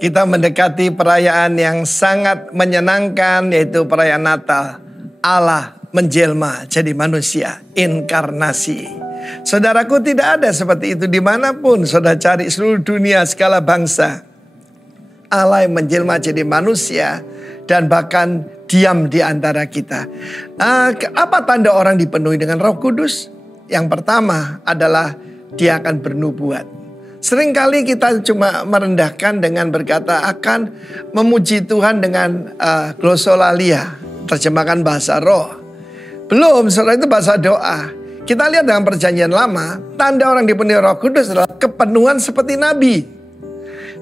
Kita mendekati perayaan yang sangat menyenangkan, yaitu perayaan Natal. Allah menjelma jadi manusia, inkarnasi. Saudaraku, tidak ada seperti itu dimanapun saudara cari seluruh dunia, segala bangsa. Allah yang menjelma jadi manusia dan bahkan diam di antara kita. Apa tanda orang dipenuhi dengan Roh Kudus? Yang pertama adalah dia akan bernubuat. Seringkali kita cuma merendahkan dengan berkata akan memuji Tuhan dengan glosolalia, terjemahkan bahasa roh. Belum, saudara, itu bahasa doa. Kita lihat dalam perjanjian lama, tanda orang dipenuhi Roh Kudus adalah kepenuhan seperti nabi.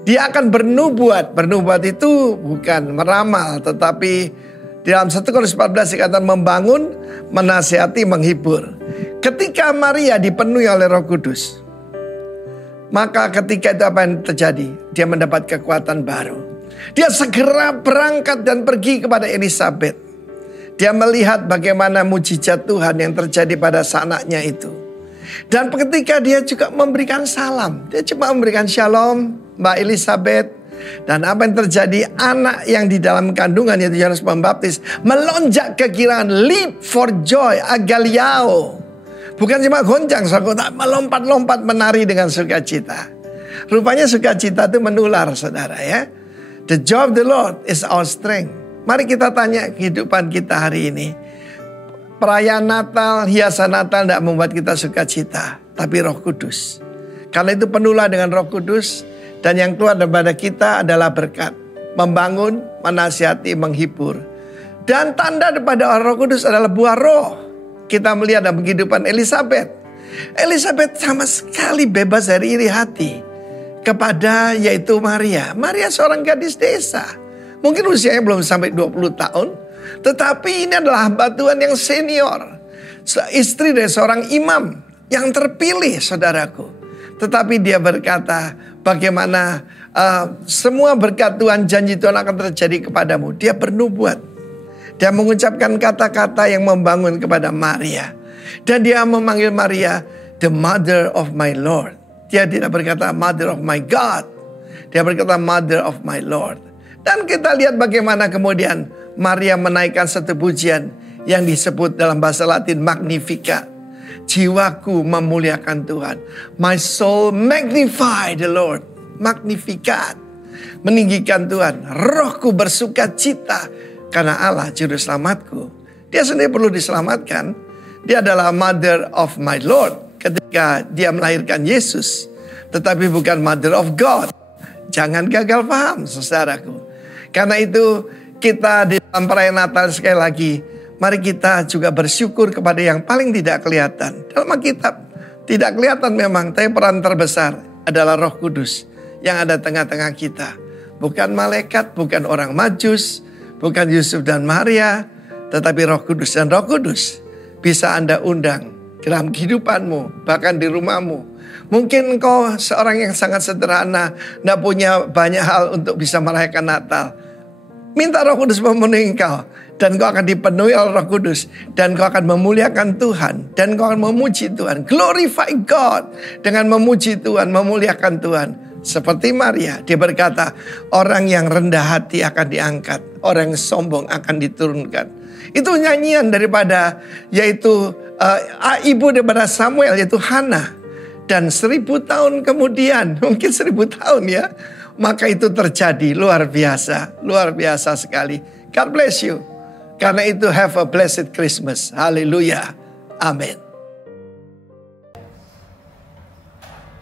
Dia akan bernubuat. Bernubuat itu bukan meramal, tetapi dalam 1 Korintus 14 dikatakan membangun, menasihati, menghibur. Ketika Maria dipenuhi oleh Roh Kudus, maka ketika itu apa yang terjadi? Dia mendapat kekuatan baru. Dia segera berangkat dan pergi kepada Elisabet. Dia melihat bagaimana mujizat Tuhan yang terjadi pada anaknya itu. Dan ketika dia juga memberikan salam, dia cuma memberikan shalom, Mbak Elisabet. Dan apa yang terjadi? Anak yang di dalam kandungan, yaitu Yohanes Pembaptis, melonjak kegirangan, leap for joy, agaliao. Bukan cuma goncang, saudara, melompat-lompat menari dengan sukacita. Rupanya sukacita itu menular, saudara, ya. The joy of the Lord is our strength. Mari kita tanya kehidupan kita hari ini. Perayaan Natal, hiasan Natal tidak membuat kita sukacita, tapi Roh Kudus. Karena itu penuhlah dengan Roh Kudus, dan yang keluar daripada kita adalah berkat, membangun, menasihati, menghibur. Dan tanda daripada Roh Kudus adalah buah roh. Kita melihat dalam kehidupan Elisabet. Elisabet sama sekali bebas dari iri hati kepada yaitu Maria. Maria seorang gadis desa. Mungkin usianya belum sampai 20 tahun. Tetapi ini adalah hamba Tuhan yang senior. Istri dari seorang imam yang terpilih, saudaraku. Tetapi dia berkata bagaimana semua berkat Tuhan, janji Tuhan akan terjadi kepadamu. Dia bernubuat. Dia mengucapkan kata-kata yang membangun kepada Maria. Dan dia memanggil Maria the mother of my Lord. Dia tidak berkata mother of my God. Dia berkata mother of my Lord. Dan kita lihat bagaimana kemudian Maria menaikkan satu pujian yang disebut dalam bahasa Latin Magnificat. Jiwaku memuliakan Tuhan. My soul magnify the Lord. Magnificat. Meninggikan Tuhan. Rohku bersuka cita karena Allah juru selamatku. Dia sendiri perlu diselamatkan. Dia adalah mother of my Lord ketika dia melahirkan Yesus. Tetapi bukan mother of God. Jangan gagal paham, saudaraku. Karena itu kita di dalam perayaan Natal sekali lagi, mari kita juga bersyukur kepada yang paling tidak kelihatan. Dalam Alkitab tidak kelihatan memang, tapi peran terbesar adalah Roh Kudus yang ada tengah-tengah kita. Bukan malaikat, bukan orang Majus, bukan Yusuf dan Maria, tetapi Roh Kudus. Dan Roh Kudus bisa Anda undang dalam kehidupanmu, bahkan di rumahmu. Mungkin engkau seorang yang sangat sederhana, tidak punya banyak hal untuk bisa merayakan Natal. Minta Roh Kudus memenuhi engkau, dan engkau akan dipenuhi oleh Roh Kudus, dan engkau akan memuliakan Tuhan, dan engkau akan memuji Tuhan. Glorify God dengan memuji Tuhan, memuliakan Tuhan. Seperti Maria, dia berkata, orang yang rendah hati akan diangkat, orang yang sombong akan diturunkan. Itu nyanyian daripada, yaitu ibu daripada Samuel, yaitu Hana. Dan 1000 tahun kemudian, mungkin 1000 tahun ya, maka itu terjadi. Luar biasa sekali. God bless you. Karena itu have a blessed Christmas. Haleluya. Amin.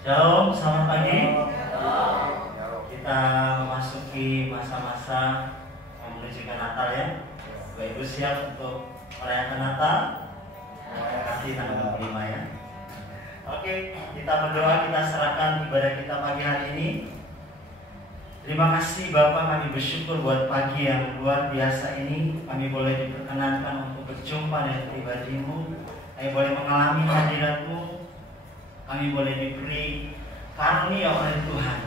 Shalom, selamat pagi. Kita memasuki masa-masa menuju ke Natal ya. Bapak Ibu siap untuk merayakan Natal? Terima kasih tanggal 25 ya. Oke, kita berdoa, kita serahkan ibadah kita pagi hari ini. Terima kasih Bapak, kami bersyukur buat pagi yang luar biasa ini. Kami boleh diperkenankan untuk berjumpa dengan pribadi-Mu. Kami boleh mengalami hadirat-Mu. Kami boleh diberi karunia oleh Tuhan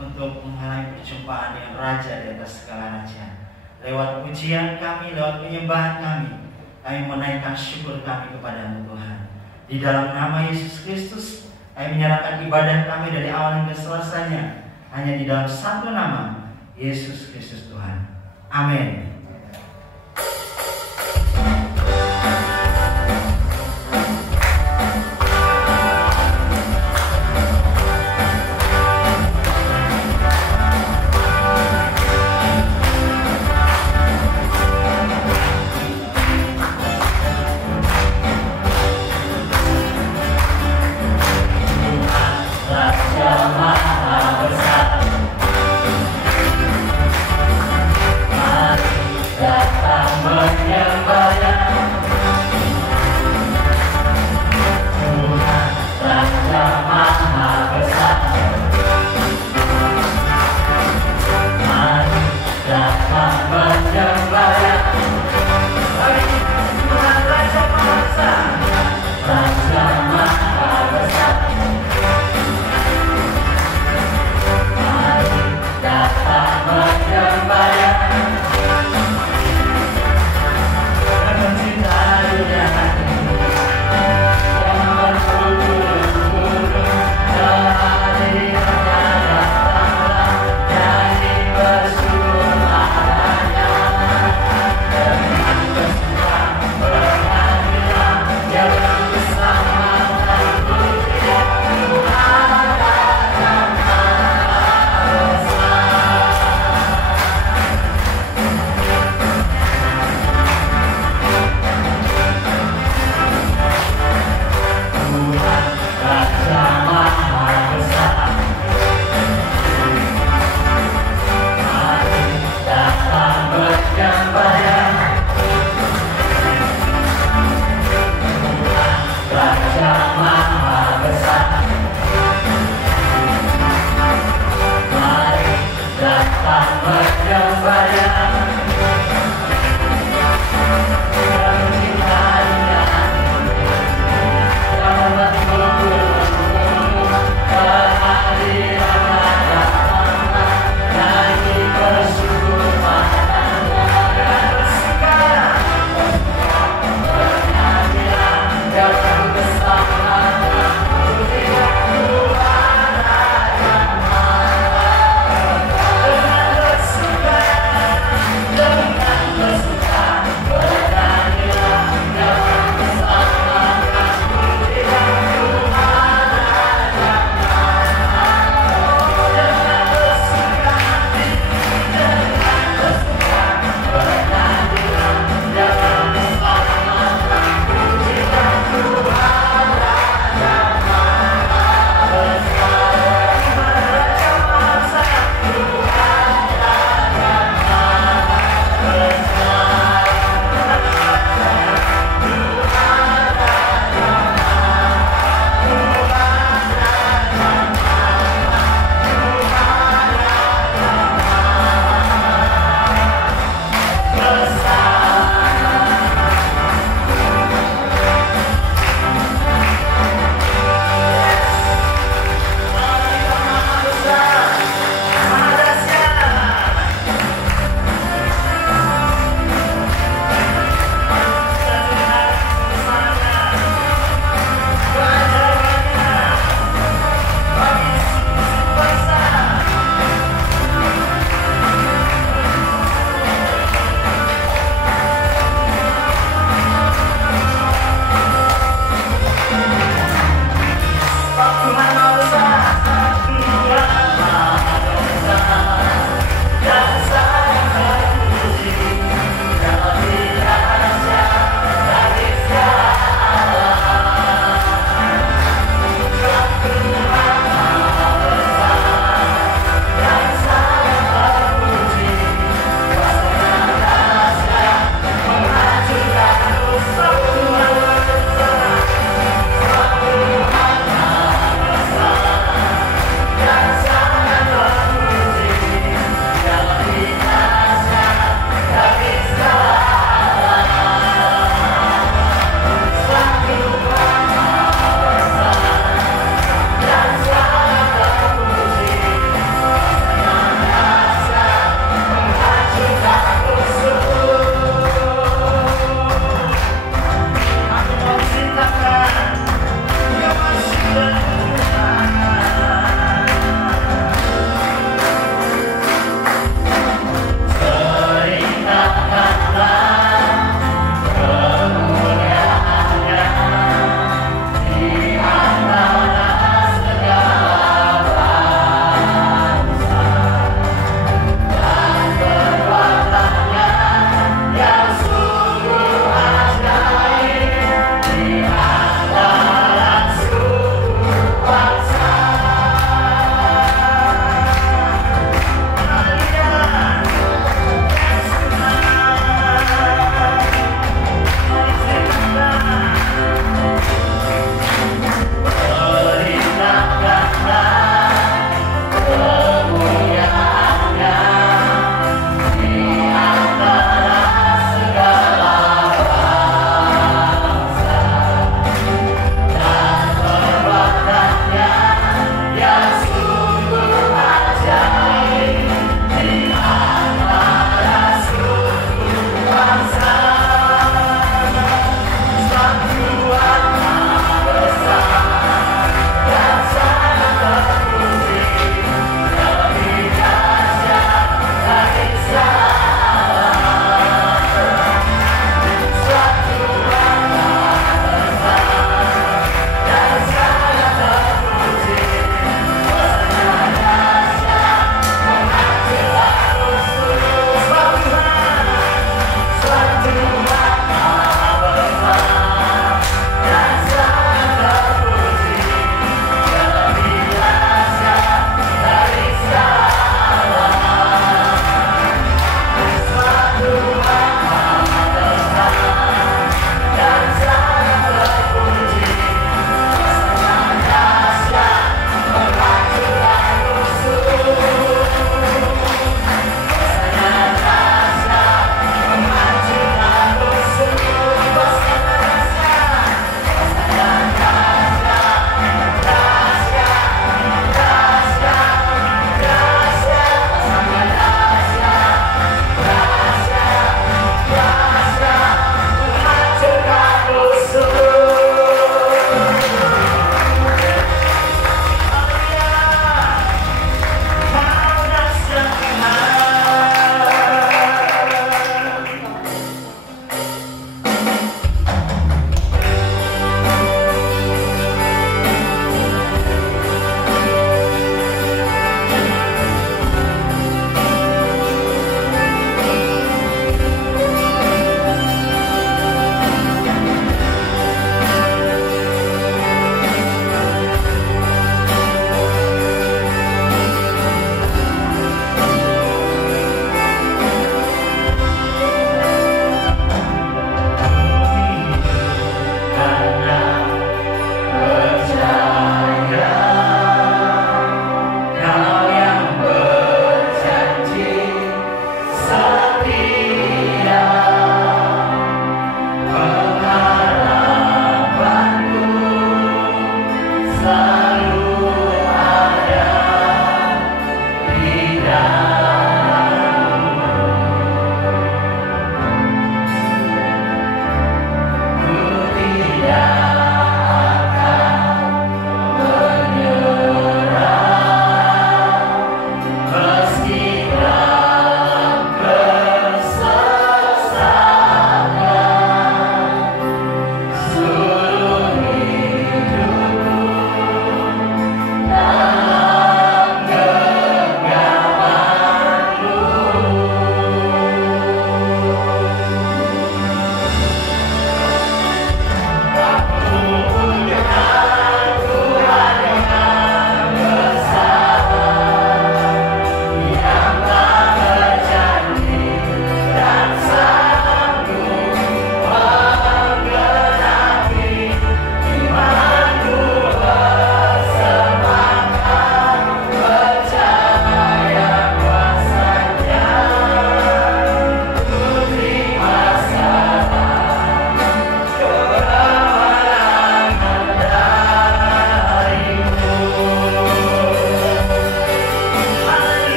untuk mengalami perjumpaan dengan Raja di atas segala raja. Lewat pujian kami, lewat penyembahan kami menaikkan syukur kami kepada-Mu Tuhan. Di dalam nama Yesus Kristus, kami menyerahkan ibadah kami dari awal hingga selesainya hanya di dalam satu nama, Yesus Kristus Tuhan. Amin.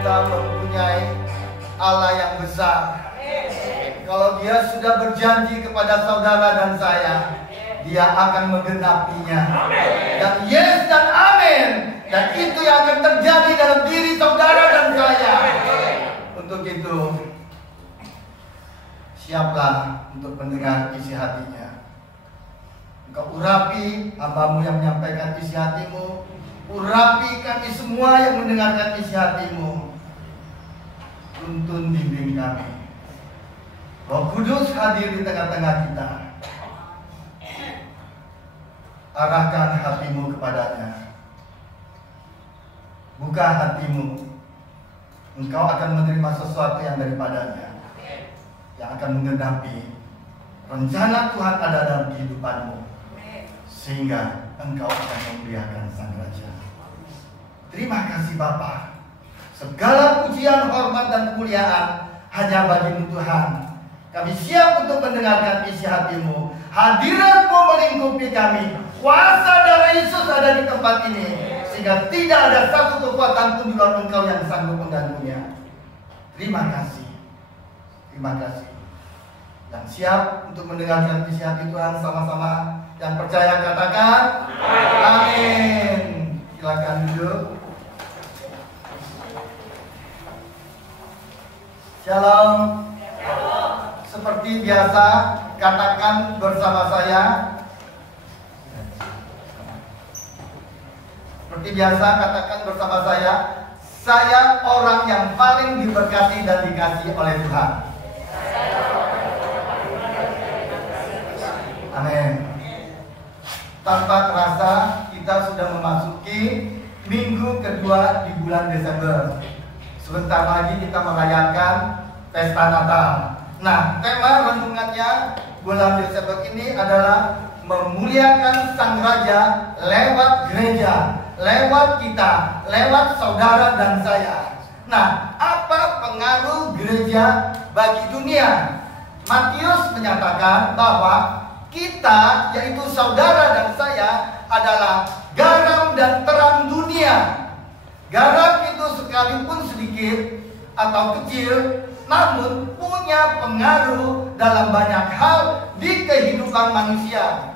kita mempunyai Allah yang besar. Kalau Dia sudah berjanji kepada saudara dan saya, Dia akan menggenapinya. Dan yes dan amin. Dan itu yang akan terjadi dalam diri saudara dan saya. Untuk itu, siaplah untuk mendengar isi hatinya. Engkau urapi hamba-Mu yang menyampaikan isi hati-Mu. Urapi kami semua yang mendengarkan isi hati-Mu. Tuntun bimbing kami. Roh Kudus hadir di tengah-tengah kita. Arahkan hatimu kepadanya. Buka hatimu. Engkau akan menerima sesuatu yang daripadanya, yang akan menggenapi rencana Tuhan ada dalam kehidupanmu, sehingga engkau akan memuliakan Sang Raja. Terima kasih Bapa. Segala pujian, hormat, dan kemuliaan hanya bagi-Mu Tuhan. Kami siap untuk mendengarkan isi hati-Mu. Hadirat-Mu melingkupi kami. Kuasa darah Yesus ada di tempat ini, sehingga tidak ada satu kekuatan pun di luar Engkau yang sanggup mengganggunya. Terima kasih. Terima kasih. Yang siap untuk mendengarkan isi hati Tuhan sama-sama. Yang percaya katakan amin. Silakan duduk. Shalom. Seperti biasa, katakan bersama saya. Seperti biasa, katakan bersama saya. Saya orang yang paling diberkati dan dikasihi oleh Tuhan. Amin. Tanpa terasa, kita sudah memasuki minggu kedua di bulan Desember. Sebentar lagi kita merayakan pesta Natal. Nah, tema renungannya bulan Desember ini adalah memuliakan Sang Raja lewat gereja, lewat kita, lewat saudara dan saya. Nah, apa pengaruh gereja bagi dunia? Matius menyatakan bahwa kita, yaitu saudara dan saya, adalah garam dan terang dunia. Garam itu sekalipun sedikit atau kecil, namun punya pengaruh dalam banyak hal di kehidupan manusia.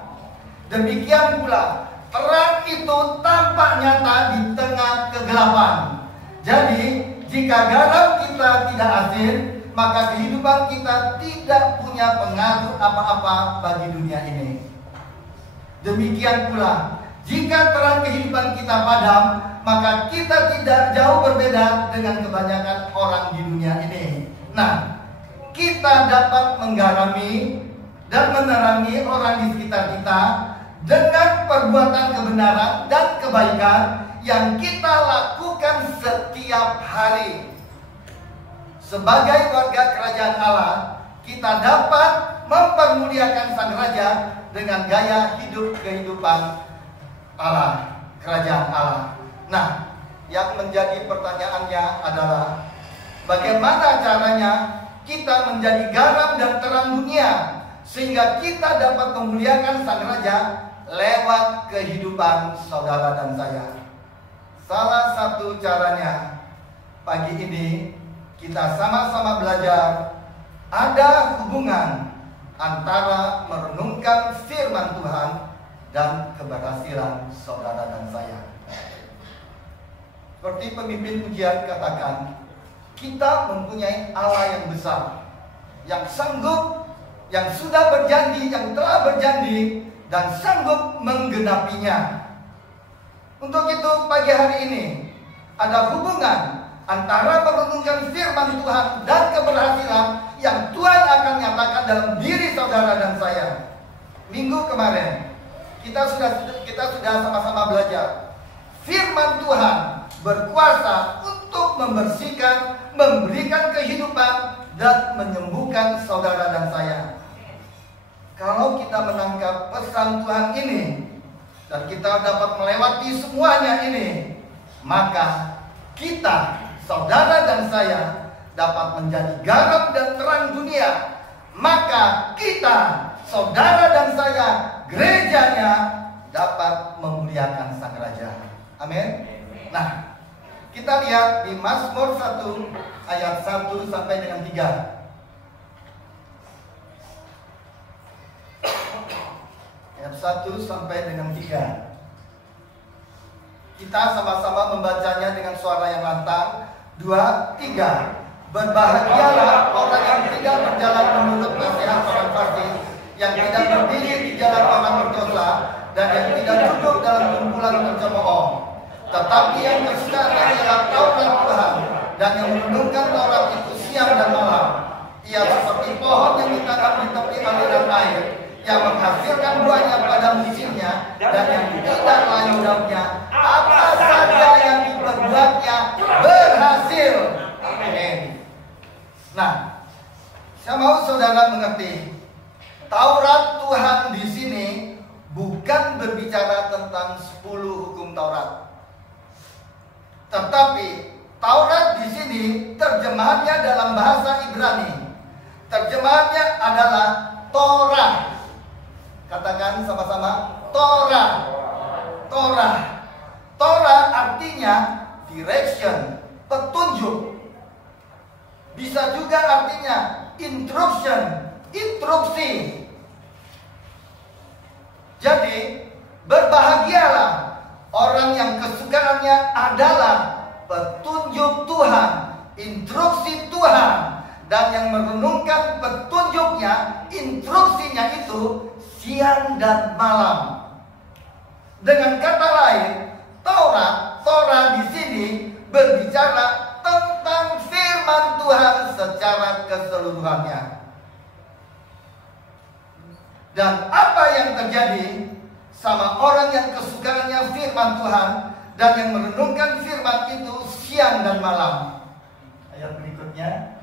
Demikian pula, terang itu tampak nyata di tengah kegelapan. Jadi, jika garam kita tidak asin, maka kehidupan kita tidak punya pengaruh apa-apa bagi dunia ini. Demikian pula, jika terang kehidupan kita padam, maka kita tidak jauh berbeda dengan kebanyakan orang di dunia ini. Nah, kita dapat menggarami dan menerangi orang di sekitar kita dengan perbuatan kebenaran dan kebaikan yang kita lakukan setiap hari. Sebagai warga kerajaan Allah, kita dapat mempermuliakan Sang Raja dengan gaya hidup kehidupan Allah, kerajaan Allah. Nah, yang menjadi pertanyaannya adalah bagaimana caranya kita menjadi garam dan terang dunia sehingga kita dapat memuliakan Sang Raja lewat kehidupan saudara dan saya. Salah satu caranya pagi ini kita sama-sama belajar ada hubungan antara merenungkan firman Tuhan dan keberhasilan saudara dan saya. Seperti pemimpin pujian katakan, kita mempunyai Allah yang besar, yang sanggup, yang sudah berjanji, yang telah berjanji, dan sanggup menggenapinya. Untuk itu pagi hari ini ada hubungan antara merenungkan firman Tuhan dan keberhasilan yang Tuhan akan nyatakan dalam diri saudara dan saya. Minggu kemarin kita sudah sama-sama belajar firman Tuhan berkuasa untuk membersihkan, memberikan kehidupan, dan menyembuhkan saudara dan saya. Kalau kita menangkap pesan Tuhan ini dan kita dapat melewati semuanya ini, maka kita, saudara dan saya, dapat menjadi garam dan terang dunia. Maka kita, saudara dan saya, gerejanya, dapat memuliakan Sang Raja. Amin. Nah, Kita lihat di Mazmur 1 ayat 1 sampai dengan 3. Ayat 1 sampai dengan 3. Kita sama-sama membacanya dengan suara yang lantang. 2, 3. Berbahagialah orang yang tidak berjalan menurut nasihat orang fasik, yang tidak berdiri di jalan orang berdosa, dan yang tidak duduk dalam kumpulan pencemooh. Tetapi yang kesukaannya ialah Taurat Tuhan, dan yang merenungkan Taurat itu siang dan malam. Ia seperti pohon yang ditanam di tepi aliran air, yang menghasilkan buahnya pada musimnya, dan yang tidak layu daunnya. Apa saja yang diperbuatnya berhasil. Amin. Nah, saya mau saudara mengerti, Taurat Tuhan di sini bukan berbicara tentang 10 hukum Taurat. Tetapi Taurat di sini terjemahannya dalam bahasa Ibrani. Terjemahannya adalah Torah. Katakan sama-sama, Torah. Torah. Torah artinya direction, petunjuk. Bisa juga artinya instruction, instruksi. Jadi, berbahagialah orang yang kesukaannya adalah petunjuk Tuhan, instruksi Tuhan, dan yang merenungkan petunjuknya, instruksinya itu siang dan malam. Dengan kata lain, Torah di sini berbicara tentang firman Tuhan secara keseluruhannya. Dan apa yang terjadi sama orang yang kesukaannya firman Tuhan dan yang merenungkan firman itu siang dan malam? Ayat berikutnya.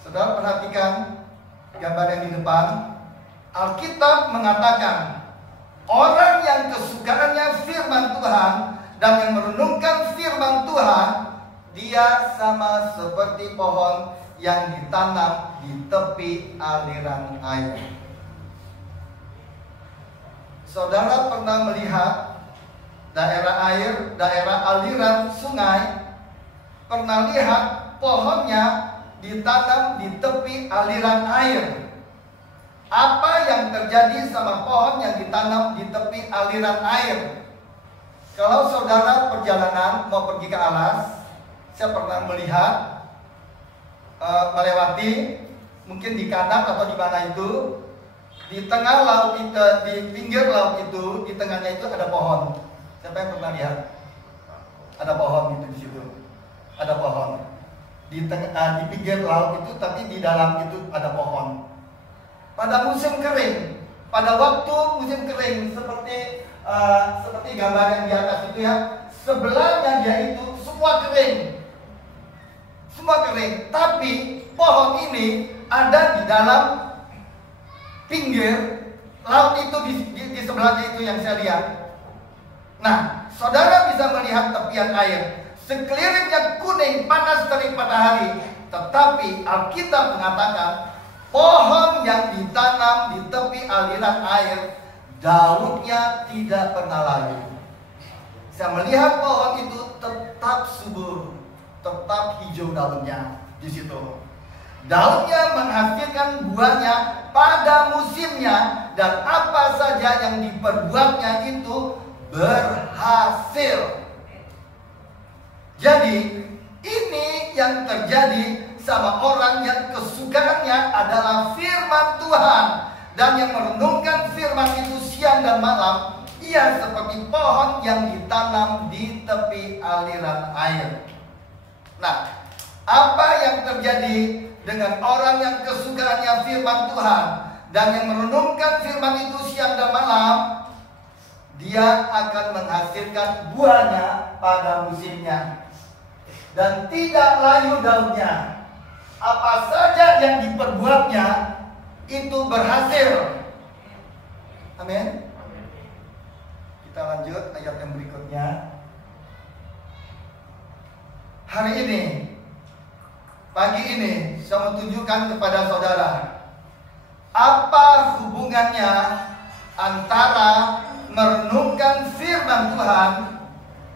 Saudara perhatikan gambar yang di depan. Alkitab mengatakan orang yang kesukaannya firman Tuhan dan yang merenungkan firman Tuhan, dia sama seperti pohon yang ditanam di tepi aliran air. Saudara pernah melihat daerah air, daerah aliran sungai, pernah lihat pohonnya ditanam di tepi aliran air. Apa yang terjadi sama pohon yang ditanam di tepi aliran air? Kalau saudara perjalanan mau pergi ke alas, saya pernah melihat melewati mungkin di kanan atau di mana itu, di tengah laut itu, di pinggir laut itu, di tengahnya itu ada pohon. Siapa yang pernah lihat? Ada pohon itu di situ. Ada pohon. Di pinggir laut itu, tapi di dalam itu ada pohon. Pada musim kering, pada waktu musim kering seperti gambar yang di atas itu ya, sebelahnya dia itu semua kering. Semua kering, tapi pohon ini ada di dalam pinggir laut itu di sebelahnya itu yang saya lihat. Nah, saudara bisa melihat tepian air. Sekelilingnya kuning, panas terik matahari. Tetapi Alkitab mengatakan pohon yang ditanam di tepi aliran air, daunnya tidak pernah layu. Saya melihat pohon itu tetap subur, tetap hijau daunnya di situ. Daunnya menghasilkan buahnya pada musimnya, dan apa saja yang diperbuatnya itu berhasil. Jadi ini yang terjadi sama orang yang kesukaannya adalah firman Tuhan dan yang merenungkan firman itu siang dan malam. Ia seperti pohon yang ditanam di tepi aliran air. Nah, apa yang terjadi dengan orang yang kesukaannya firman Tuhan dan yang merenungkan firman itu siang dan malam? Dia akan menghasilkan buahnya pada musimnya dan tidak layu daunnya. Apa saja yang diperbuatnya itu berhasil. Amin. Kita lanjut ayat yang berikutnya. Hari ini, pagi ini, saya mau tunjukkan kepada saudara apa hubungannya antara merenungkan firman Tuhan,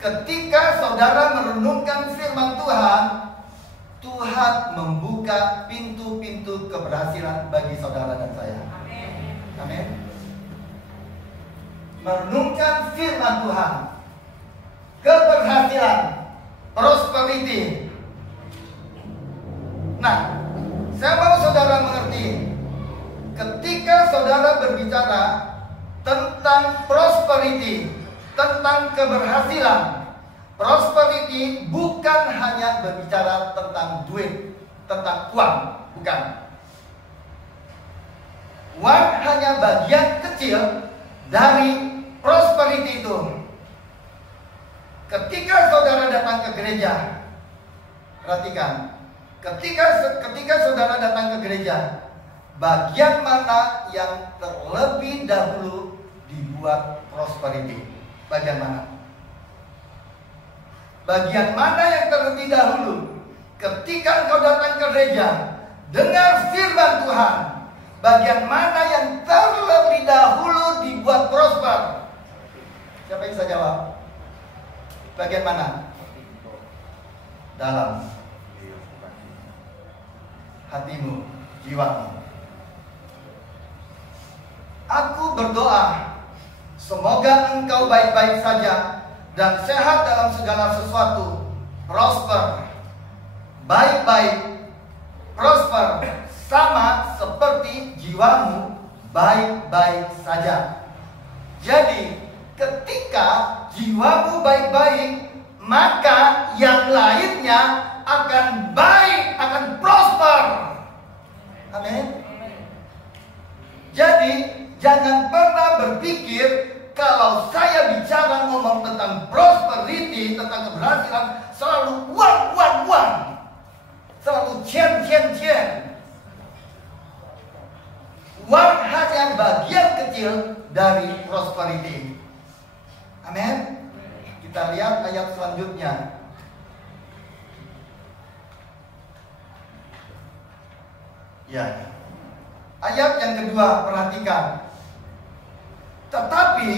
ketika saudara merenungkan firman Tuhan, Tuhan membuka pintu-pintu keberhasilan bagi saudara dan saya. Amin. Merenungkan firman Tuhan, keberhasilan, prosperity. Nah, saya mau saudara mengerti, ketika saudara berbicara tentang prosperity, tentang keberhasilan, prosperity bukan hanya berbicara tentang duit, tentang uang, bukan. Uang hanya bagian kecil dari prosperity itu. Ketika saudara datang ke gereja, perhatikan, ketika saudara datang ke gereja, bagian mana yang terlebih dahulu dibuat prosperity? Bagian mana? Bagian mana yang terlebih dahulu? Ketika engkau datang ke gereja, dengar firman Tuhan, bagian mana yang terlebih dahulu dibuat prosper? Siapa yang bisa jawab? Bagian mana? Dalam hatimu, jiwamu. Aku berdoa, semoga engkau baik-baik saja dan sehat dalam segala sesuatu, prosper, baik-baik, prosper, sama seperti jiwamu baik-baik saja. Jadi, ketika jiwamu baik-baik, maka yang lainnya akan baik, akan prosper. Amin. Jadi, jangan pernah berpikir kalau saya bicara ngomong tentang prosperity, tentang keberhasilan, selalu uang. Selalu cien. Uang hanya bagian kecil dari prosperity. Amin. Kita lihat ayat selanjutnya. Ya. Ayat yang kedua, perhatikan. Tetapi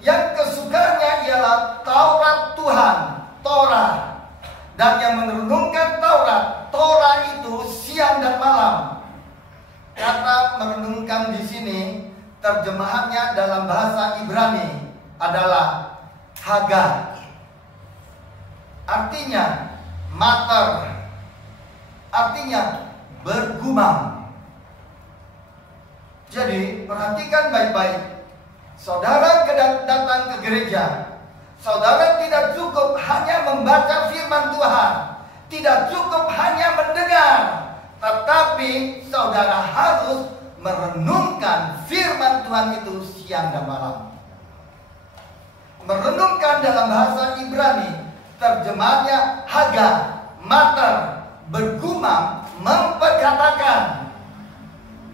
yang kesukaannya ialah Taurat Tuhan, Torah. Dan yang merenungkan Torah itu siang dan malam. Kata merenungkan di sini, terjemahannya dalam bahasa Ibrani adalah Haga. Artinya mater. Artinya bergumam. Jadi perhatikan baik-baik. Saudara datang ke gereja, saudara tidak cukup hanya membaca firman Tuhan, tidak cukup hanya mendengar, tetapi saudara harus merenungkan firman Tuhan itu siang dan malam. Merenungkan dalam bahasa Ibrani, terjemahannya Haga, mater, bergumam, memperkatakan.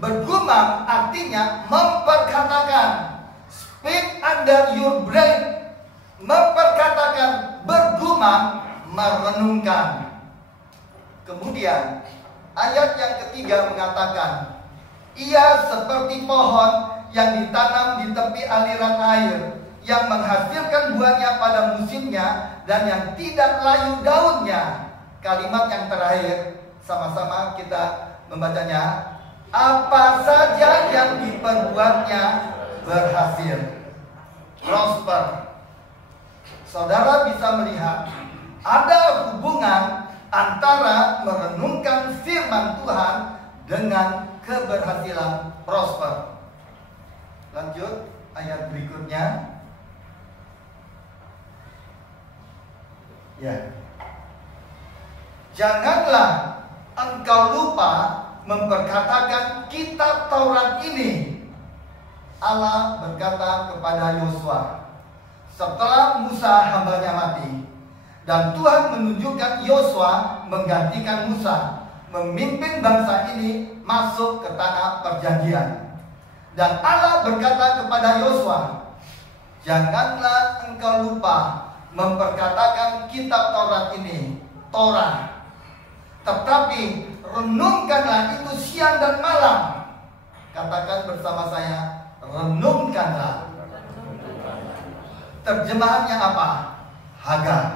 Bergumam artinya memperkatakan. Speak under your breath. Memperkatakan, bergumam, merenungkan. Kemudian ayat yang ketiga mengatakan, ia seperti pohon yang ditanam di tepi aliran air, yang menghasilkan buahnya pada musimnya dan yang tidak layu daunnya. Kalimat yang terakhir, sama-sama kita membacanya. Apa saja yang diperbuatnya berhasil, prosper. Saudara bisa melihat ada hubungan antara merenungkan firman Tuhan dengan keberhasilan, prosper. Lanjut ayat berikutnya. Ya. Janganlah engkau lupa memperkatakan kitab Taurat ini. Allah berkata kepada Yosua setelah Musa hambanya mati, dan Tuhan menunjukkan Yosua menggantikan Musa memimpin bangsa ini masuk ke tanah perjanjian. Dan Allah berkata kepada Yosua, janganlah engkau lupa memperkatakan kitab Taurat ini, Torah, tetapi renungkanlah itu siang dan malam. Katakan bersama saya, renungkanlah. Terjemahannya apa? Hagar.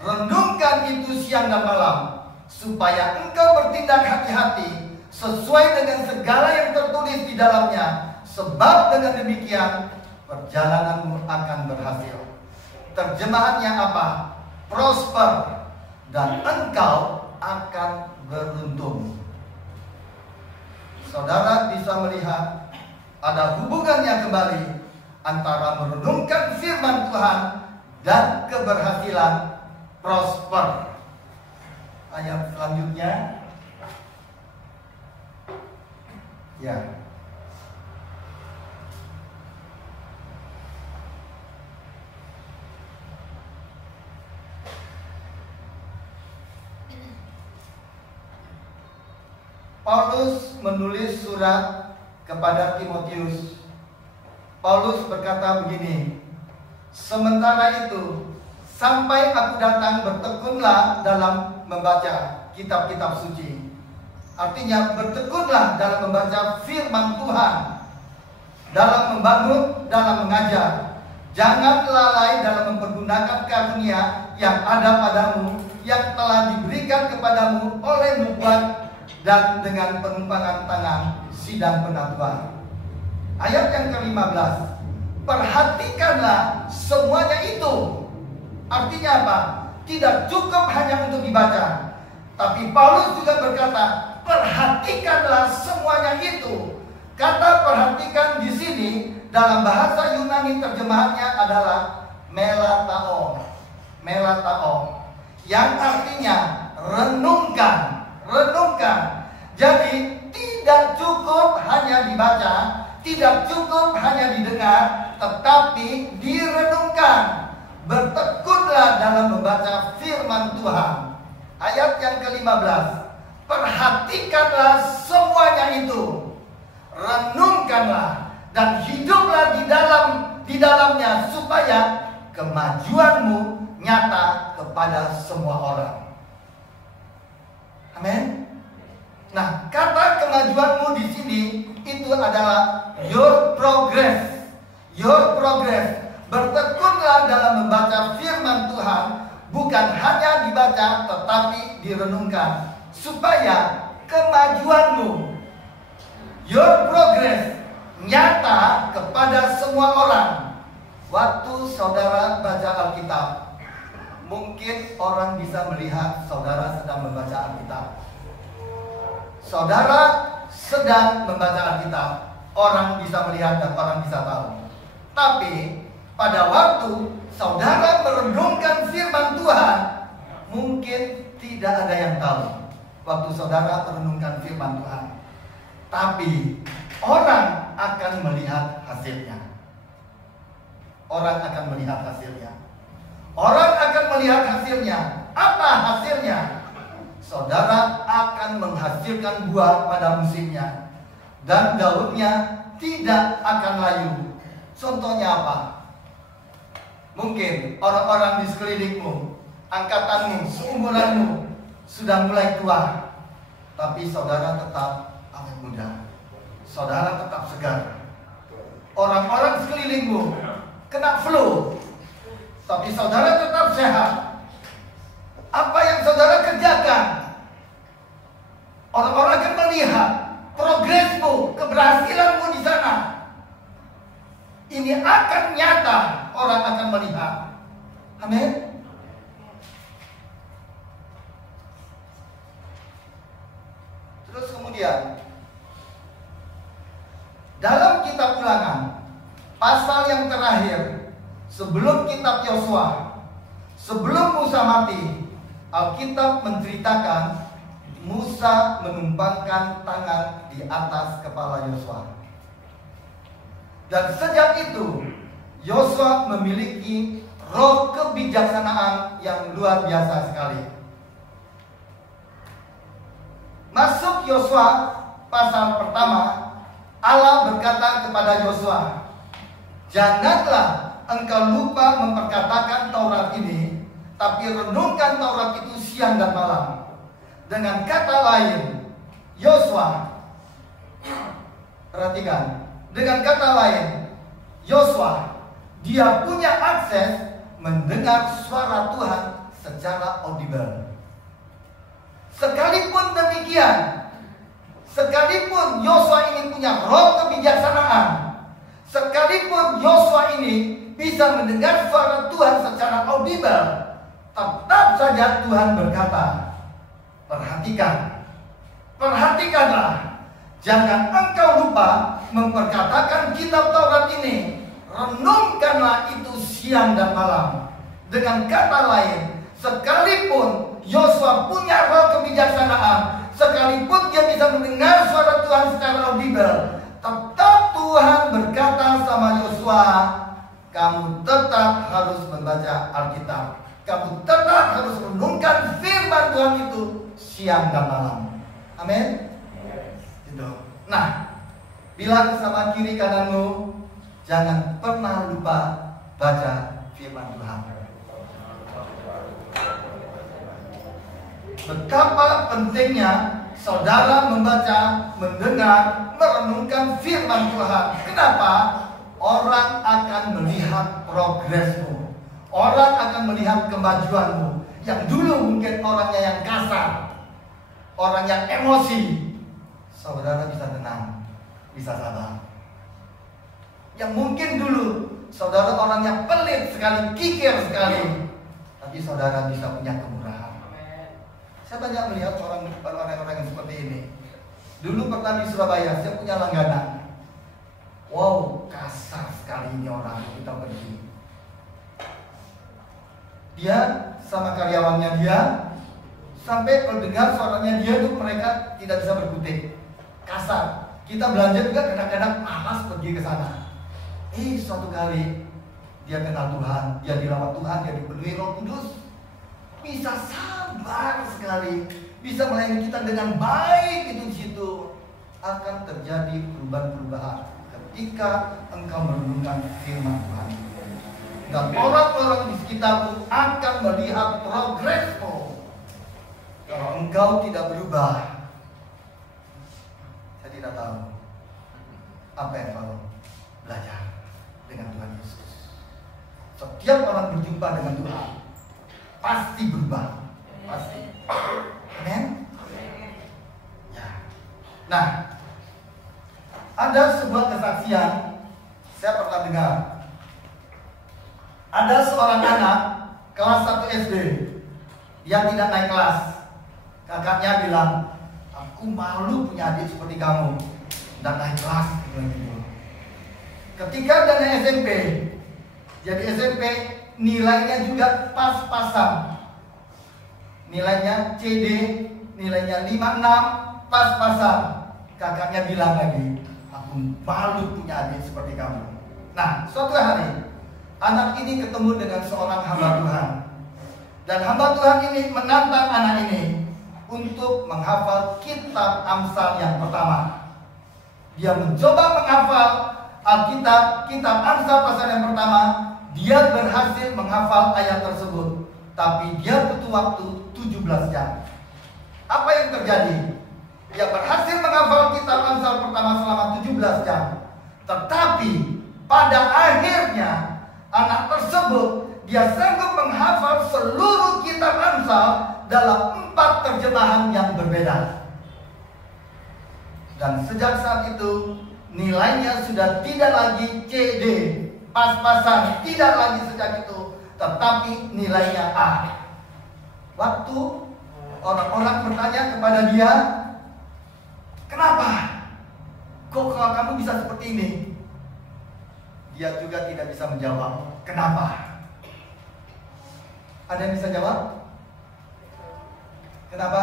Renungkan itu siang dan malam, supaya engkau bertindak hati-hati sesuai dengan segala yang tertulis di dalamnya, sebab dengan demikian perjalananmu akan berhasil. Terjemahannya apa? Prosper, dan engkau akan beruntung. Saudara bisa melihat ada hubungannya kembali antara merenungkan firman Tuhan dan keberhasilan, prosper. Ayat selanjutnya. Ya. Paulus menulis surat kepada Timotius. Paulus berkata begini, sementara itu, sampai aku datang, bertekunlah dalam membaca kitab-kitab suci. Artinya bertekunlah dalam membaca firman Tuhan, dalam membangun, dalam mengajar. Jangan lalai dalam mempergunakan karunia yang ada padamu, yang telah diberikan kepadamu oleh nubuat dan dengan penumpangan tangan sidang penatua. Ayat yang ke-15, perhatikanlah semuanya itu. Artinya apa? Tidak cukup hanya untuk dibaca, tapi Paulus juga berkata, perhatikanlah semuanya itu. Kata perhatikan di sini dalam bahasa Yunani terjemahannya adalah melatao. Melatao, yang artinya renungkan. Renungkan. Jadi tidak cukup hanya dibaca, tidak cukup hanya didengar, tetapi direnungkan. Bertekunlah dalam membaca firman Tuhan. Ayat yang ke-15, perhatikanlah semuanya itu, renungkanlah dan hiduplah di dalamnya, supaya kemajuanmu nyata kepada semua orang. Amin. Nah, kata kemajuanmu di sini itu adalah your progress. Your progress. Bertekunlah dalam membaca firman Tuhan, bukan hanya dibaca tetapi direnungkan, supaya kemajuanmu, your progress, nyata kepada semua orang. Waktu saudara baca Alkitab, mungkin orang bisa melihat saudara sedang membaca Alkitab. Saudara sedang membaca Alkitab, orang bisa melihat dan orang bisa tahu. Tapi pada waktu saudara merenungkan firman Tuhan, mungkin tidak ada yang tahu waktu saudara merenungkan firman Tuhan. Tapi orang akan melihat hasilnya. Orang akan melihat hasilnya. Orang akan melihat hasilnya. Apa hasilnya? Saudara akan menghasilkan buah pada musimnya, dan daunnya tidak akan layu. Contohnya apa? Mungkin orang-orang di sekelilingmu, angkatanmu, seumuranmu sudah mulai tua, tapi saudara tetap awet muda. Saudara tetap segar. Orang-orang sekelilingmu kena flu, tapi saudara tetap sehat. Apa yang saudara kerjakan, orang-orang akan melihat progresmu, keberhasilanmu di sana. Ini akan nyata, orang akan melihat. Amin. Terus kemudian dalam kitab Ulangan, pasal yang terakhir sebelum kitab Yosua, sebelum Musa mati, Alkitab menceritakan Musa menumpangkan tangan di atas kepala Yosua. Dan sejak itu Yosua memiliki roh kebijaksanaan yang luar biasa sekali. Masuk Yosua pasal pertama, Allah berkata kepada Yosua, janganlah engkau lupa memperkatakan Taurat ini, tapi renungkan Taurat itu siang dan malam. Dengan kata lain, Yosua, perhatikan, dengan kata lain, Yosua, dia punya akses mendengar suara Tuhan secara audible. Sekalipun demikian, sekalipun Yosua ini punya roh kebijaksanaan, sekalipun Yosua ini bisa mendengar suara Tuhan secara audible, tetap saja Tuhan berkata, perhatikanlah, jangan engkau lupa memperkatakan kitab Taurat ini, renungkanlah itu siang dan malam. Dengan kata lain, sekalipun Yosua punya roh kebijaksanaan, sekalipun dia bisa mendengar suara Tuhan secara audible, tetap Tuhan berkata sama Yosua, kamu tetap harus membaca Alkitab, kamu tetap harus renungkan firman Tuhan itu siang dan malam. Amin. Gitu. Nah, bilang sama kiri kananmu, jangan pernah lupa baca firman Tuhan. Betapa pentingnya saudara membaca, mendengar, merenungkan firman Tuhan. Kenapa? Orang akan melihat progresmu, orang akan melihat kemajuanmu. Yang dulu mungkin orangnya yang kasar, orang yang emosi, saudara bisa tenang, bisa sabar. Yang mungkin dulu saudara orang yang pelit sekali, kikir sekali, tapi saudara bisa punya kemurahan. Saya banyak melihat orang-orang yang seperti ini. Dulu pernah di Surabaya, saya punya langganan. Wow, kasar sekali ini orang. Kita pergi, dia sama karyawannya dia, sampai kalau dengar suaranya dia tuh mereka tidak bisa berkutik, kasar. Kita belanja juga kadang-kadang malas pergi ke sana. Suatu kali dia kenal Tuhan, dia dirawat Tuhan, dia dipenuhi Roh Kudus, bisa sabar sekali, bisa melayani kita dengan baik. Itu di situ akan terjadi perubahan-perubahan ketika engkau merenungkan firman Tuhan. Dan orang-orang di sekitarmu akan melihat progresmu. Kalau engkau tidak berubah, saya tidak tahu apa yang kau belajar dengan Tuhan Yesus. Setiap orang berjumpa dengan Tuhan pasti berubah, pasti. Amin. Ya. Nah, ada sebuah kesaksian saya pernah dengar. Ada seorang anak kelas 1 SD yang tidak naik kelas. Kakaknya bilang, aku malu punya adik seperti kamu, tidak naik kelas. Ketika dia naik SMP, jadi SMP nilainya juga pas-pasan. Nilainya CD, nilainya 56, pas-pasan. Kakaknya bilang lagi, aku malu punya adik seperti kamu. Nah, suatu hari anak ini ketemu dengan seorang hamba Tuhan. Dan hamba Tuhan ini menantang anak ini untuk menghafal kitab Amsal yang pertama. Dia mencoba menghafal Alkitab, kitab Amsal pasal yang pertama. Dia berhasil menghafal ayat tersebut, tapi dia butuh waktu 17 jam. Apa yang terjadi? Dia berhasil menghafal kitab Amsal pertama selama 17 jam. Tetapi pada akhirnya anak tersebut dia sanggup menghafal seluruh kitab Amsal dalam 4 terjemahan yang berbeda. Dan sejak saat itu nilainya sudah tidak lagi CD, pas-pasan, tidak lagi sejak itu, tetapi nilainya A. Waktu orang-orang bertanya kepada dia, kenapa? Kok kalau kamu bisa seperti ini? Dia juga tidak bisa menjawab. Kenapa? Ada yang bisa jawab? Kenapa?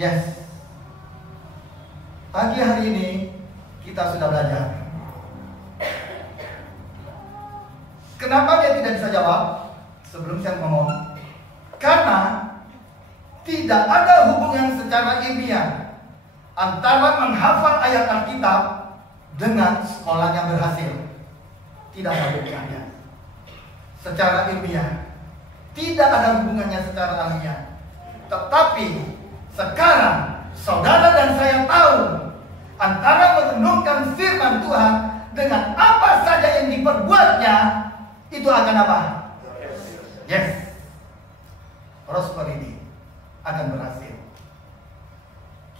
Yes. Pagi hari ini kita sudah belajar. Kenapa dia tidak bisa jawab? Sebelum saya ngomong, karena tidak ada hubungan secara ilmiah antara menghafal ayat Alkitab dengan sekolah yang berhasil. Tidak ada hubungannya secara ilmiah. Tidak ada hubungannya secara ilmiah. Tetapi sekarang saudara dan saya tahu antara merenungkan firman Tuhan dengan apa saja yang diperbuatnya, itu akan apa? Yes, prosperity akan berhasil.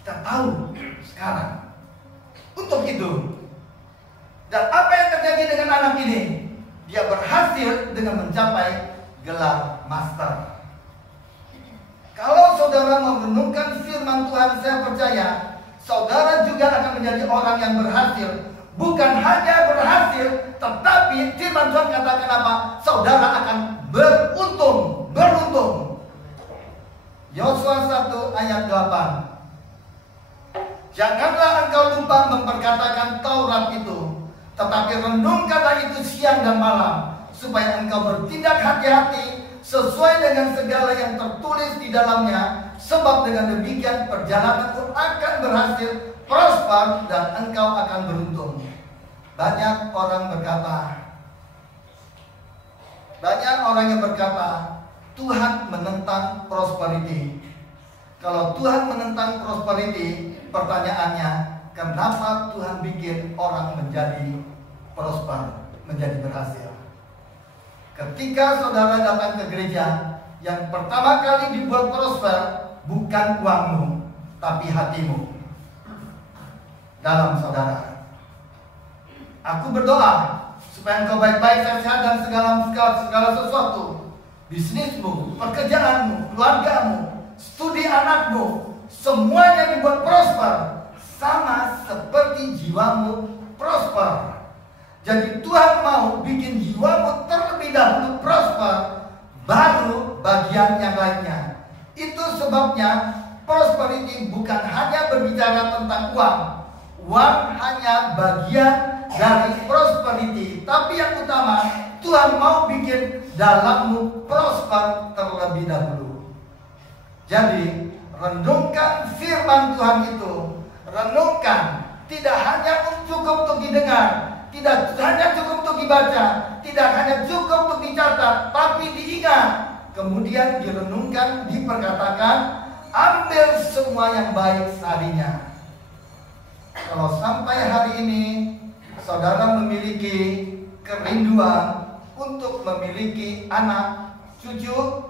Kita tahu sekarang untuk itu. Dan apa yang terjadi dengan anak ini? Dia berhasil dengan mencapai gelar master. Kalau saudara merenungkan firman Tuhan, saya percaya saudara juga akan menjadi orang yang berhasil. Bukan hanya berhasil, tetapi firman Tuhan katakan apa? Saudara akan beruntung. Beruntung. Yosua 1 ayat 8. Janganlah engkau lupa memperkatakan Taurat itu, tetapi renungkanlah itu siang dan malam, supaya engkau bertindak hati-hati sesuai dengan segala yang tertulis di dalamnya. Sebab dengan demikian perjalananmu akan berhasil, prosper, dan engkau akan beruntung. Banyak orang yang berkata, Tuhan menentang prosperity. Kalau Tuhan menentang prosperity, pertanyaannya, kenapa Tuhan bikin orang menjadi prosper, menjadi berhasil? Ketika saudara datang ke gereja, yang pertama kali dibuat prosper bukan uangmu, tapi hatimu dalam saudara. Aku berdoa supaya engkau baik-baik, sehat dan segala sesuatu, bisnismu, pekerjaanmu, keluargamu, studi anakmu, semuanya dibuat prosper, sama seperti jiwamu prosper. Jadi Tuhan mau bikin jiwamu terlebih dahulu prosper, baru bagian yang lainnya. Itu sebabnya prosperity bukan hanya berbicara tentang uang. Uang hanya bagian dari prosperity, tapi yang utama Tuhan mau bikin dalammu prosper terlebih dahulu. Jadi renungkan firman Tuhan itu. Renungkan, tidak hanya cukup untuk didengar, tidak hanya cukup untuk dibaca, tidak hanya cukup untuk dicatat, tapi diingat, kemudian direnungkan, diperkatakan, ambil semua yang baik seharinya. Kalau sampai hari ini saudara memiliki kerinduan untuk memiliki anak cucu,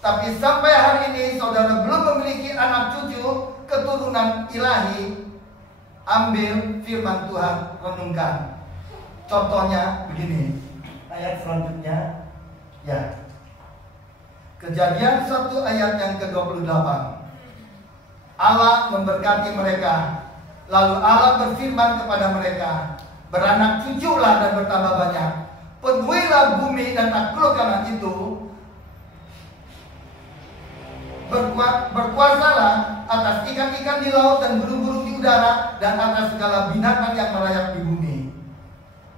tapi sampai hari ini saudara belum memiliki anak cucu keturunan ilahi, ambil firman Tuhan, renungkan. Contohnya begini, ayat selanjutnya, ya. Kejadian 1 ayat yang ke-28. Allah memberkati mereka, lalu Allah berfirman kepada mereka, beranak cuculah dan bertambah banyak, penuhilah bumi dan taklukkanlah itu, berkuasalah atas ikan-ikan di laut dan burung-burung di udara dan atas segala binatang yang merayap di bumi.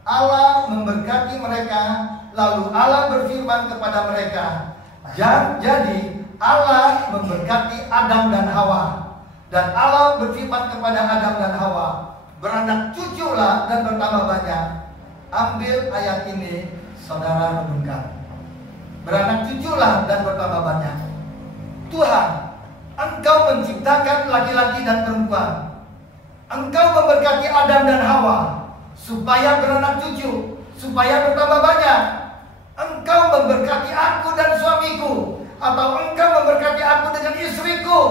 Allah memberkati mereka, lalu Allah berfirman kepada mereka. Jadi Allah memberkati Adam dan Hawa, dan Allah berfirman kepada Adam dan Hawa, beranak cuculah dan bertambah banyak. Ambil ayat ini, saudara renungkan. Beranak cuculah dan bertambah banyak. Tuhan, Engkau menciptakan laki-laki dan perempuan. Engkau memberkati Adam dan Hawa supaya beranak cucu, supaya bertambah banyak. Engkau memberkati aku dan suamiku, atau engkau memberkati aku dengan istriku,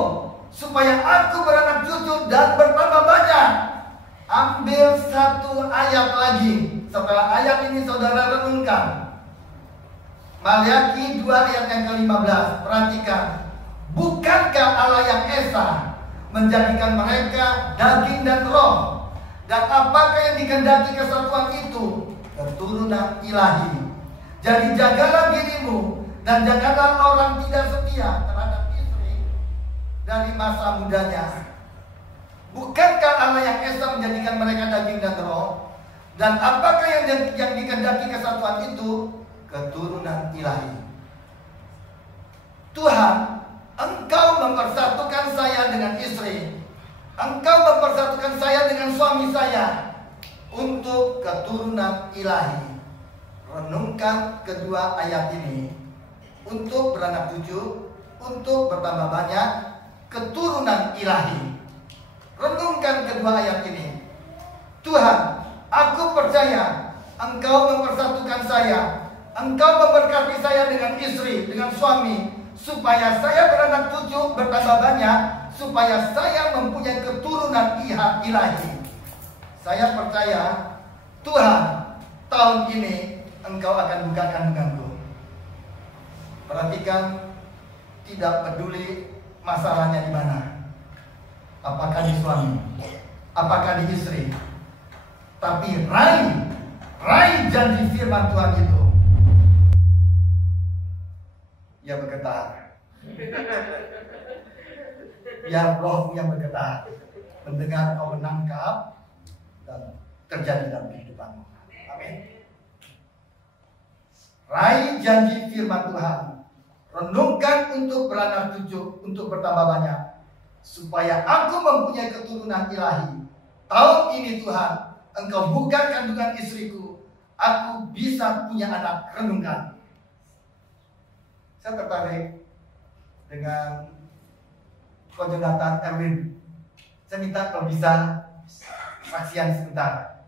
supaya aku beranak cucu dan bertambah banyak. Ambil satu ayat lagi. Setelah ayat ini saudara renungkan. Maliaki 2 ayat yang ke-15. Perhatikan. Bukankah Allah yang esa menjadikan mereka daging dan roh? Dan apakah yang dikehendaki kesatuan itu? Keturunan ilahi. Jadi jagalah dirimu dan jagalah orang tidak setia terhadap istri dari masa mudanya. Bukankah Allah yang esa menjadikan mereka daging dan roh? Dan apakah yang dikehendaki kesatuan itu? Keturunan ilahi. Tuhan, Engkau mempersatukan saya dengan istri, Engkau mempersatukan saya dengan suami saya untuk keturunan ilahi. Renungkan kedua ayat ini. Untuk beranak cucu, untuk bertambah banyak, keturunan ilahi. Renungkan kedua ayat ini. Tuhan, aku percaya Engkau mempersatukan saya, Engkau memberkati saya dengan istri, dengan suami, supaya saya beranak cucu bertambah banyak, supaya saya mempunyai keturunan ilahi. Saya percaya Tuhan, tahun ini Engkau akan bukakan denganku. Perhatikan, tidak peduli masalahnya di mana. Apakah di suami, apakah di istri, tapi raih janji firman Tuhan itu. Ia bergetar. Biar rohmu yang bergetar, mendengar kau menangkap dan terjadi dalam kehidupanmu. Amin. Raih janji firman Tuhan. Renungkan untuk beranak cucu, untuk bertambah banyak, supaya aku mempunyai keturunan ilahi. Tahun ini Tuhan, Engkau buka kandungan istriku, aku bisa punya anak. Renungkan. Saya tertarik dengan Jonathan Erwin. Saya minta kalau bisa saksian sebentar,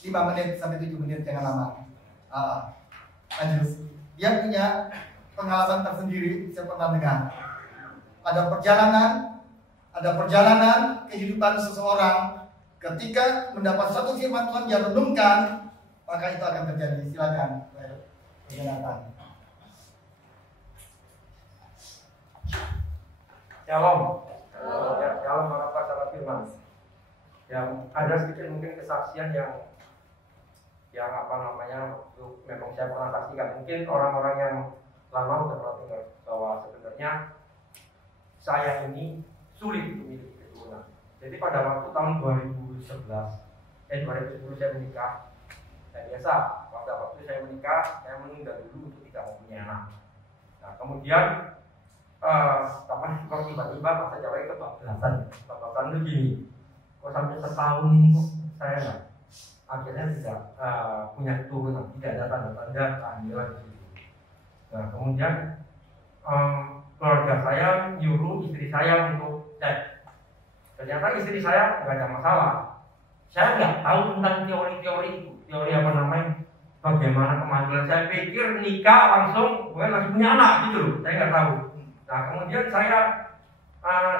5 menit sampai 7 menit, jangan lama. Lanjut. Dia punya pengalaman tersendiri, saya pernah dengar. Ada perjalanan kehidupan seseorang. Ketika mendapat satu firman Tuhan dia renungkan, maka itu akan terjadi. Silakan, Jonathan. Shalom. Ya, shalom para sahabat firman. Yang ada sedikit mungkin kesaksian yang memang saya pernah saksikan. Mungkin orang-orang yang lama sudah pernah dengar bahwa sebenarnya saya ini sulit memiliki keturunan. Jadi pada waktu tahun 2010 saya menikah. Dan biasa pada waktu saya menikah, saya menunda dulu untuk tidak mempunyai anak. Nah kemudian kok tiba-tiba pas saya jawabnya kebablasan itu gini, kok sampai setahun ini kok saya akhirnya tidak punya keturunan, tidak ada tanda-tanda kehamilan di situ. Nah kemudian keluarga saya nyuruh istri saya untuk cek. Ternyata istri saya nggak ada masalah. Saya nggak tahu tentang teori-teori itu, teori apa namanya, bagaimana kemajuan. Saya pikir nikah langsung punya anak gitu loh, saya nggak tahu. Nah kemudian saya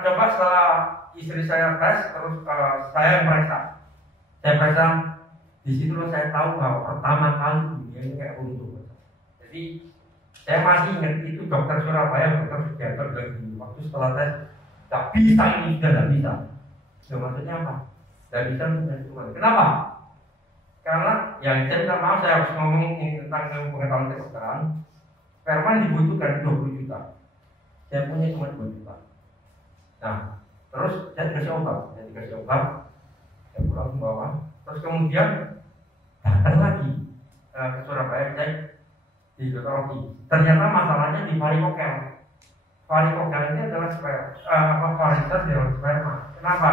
coba setelah istri saya tes, terus saya periksa. Di situ saya tahu bahwa pertama kali dunia ini kayak runtuh. Jadi saya masih ingat itu dokter Surabaya, dokter Sugiarto bilang gini, waktu setelah tes, tak bisa ini sudah tidak bisa. Nah, maksudnya apa? Tidak bisa cuma. Kenapa? Karena yang saya minta maaf, saya harus ngomong ini tentang pengetahuan kedokteran. Sperma dibutuhkan 20 juta. Saya punya cuma 2 juta. Nah, terus saya dikasih obat, saya pulang ke bawah. Terus kemudian datang lagi ke Surabaya, saya di dokter. Ternyata masalahnya di varikokel. Varikokel ini adalah varietas dari sperma. Kenapa?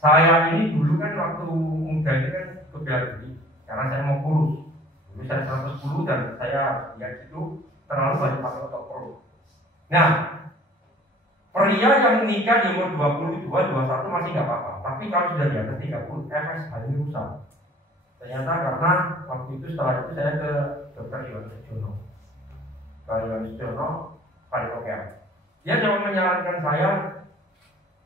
Saya ini dulu kan waktu muda ini kan kebiasaan karena saya mau kurus. Dulu saya 110 dan saya lihat itu terlalu banyak pakai otot perut. Nah, pria yang menikah di umur 22, 21 masih nggak apa-apa. Tapi kalau sudah di atas 30, FSH ini rusak. Ternyata karena waktu itu setelah itu saya ke dokter Iwan Sujono. Pak Iwan Sujono, varikokel. Dia coba menyarankan saya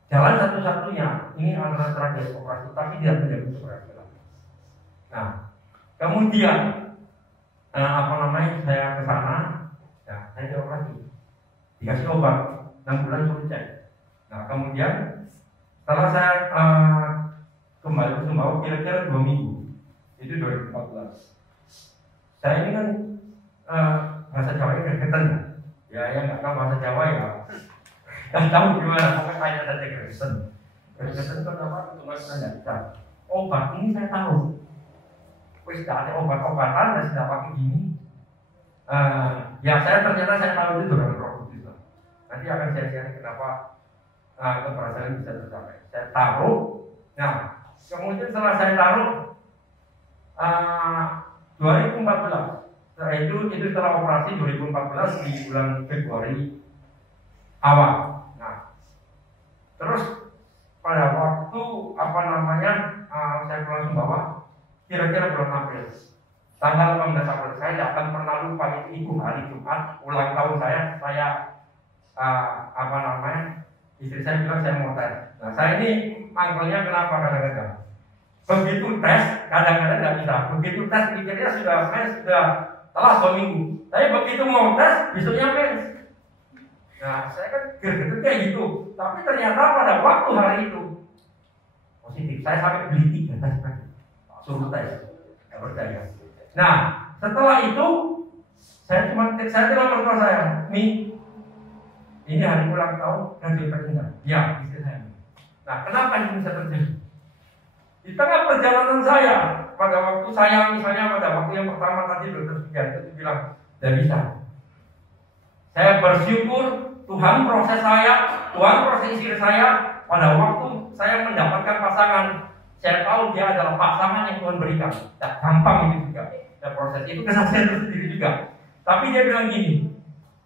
jalan satu-satunya ini adalah terakhir operasi, tapi tidak menjadi operasi lagi. Nah, kemudian saya ke sana, ya saya dioperasi, dikasih obat 6 bulan suruh cek. Nah, kemudian setelah saya kembali ke Sumbawa kira-kira 2 minggu, itu 2014. Saya ini kan bahasa Jawa ini gregetan ya, yang nggak tahu bahasa Jawa ya nggak tahu gimana, pokoknya kayak ada gregetan itu apa? Itu obat ini saya tahu, wis ada obat-obatan dan sudah pakai gini. Ya ternyata saya tahu itu dengan Roh Kudus. Nanti akan saya share kenapa keberhasilan bisa tercapai. Saya taruh. Nah, kemudian setelah saya taruh 2014. Setelah itu setelah operasi 2014 di bulan Februari awal. Nah, terus pada waktu saya pulang Sumbawa, kira-kira bulan April, tanggal 18 April, saya tidak akan pernah lupa itu hari Jumat ulang tahun saya istri saya bilang saya mau tes. Nah, saya ini manggilnya kenapa kadang-kadang begitu tes, kadang-kadang nggak bisa. Begitu tes pikirnya sudah telah 2 minggu. Tapi begitu mau tes, besoknya mens. Nah, saya kan gerget kayak gitu. Tapi ternyata pada waktu hari itu positif. Saya sampai beli 3 tes lagi. Suruh tes, nggak percaya. Nah, setelah itu saya bilang mertua saya, Mi, ini hari ulang tahun radio terindah. Ya, istri saya. Nah, kenapa ini bisa terjadi? Di tengah perjalanan saya, pada waktu saya misalnya pada waktu yang pertama tadi dokter Sugian itu bilang, tidak bisa. Saya bersyukur Tuhan proses saya, Tuhan proses istri saya. Pada waktu saya mendapatkan pasangan, saya tahu dia adalah pasangan yang Tuhan berikan. Tak gampang itu juga. Dan proses itu kesaksian tersendiri juga. Tapi dia bilang gini,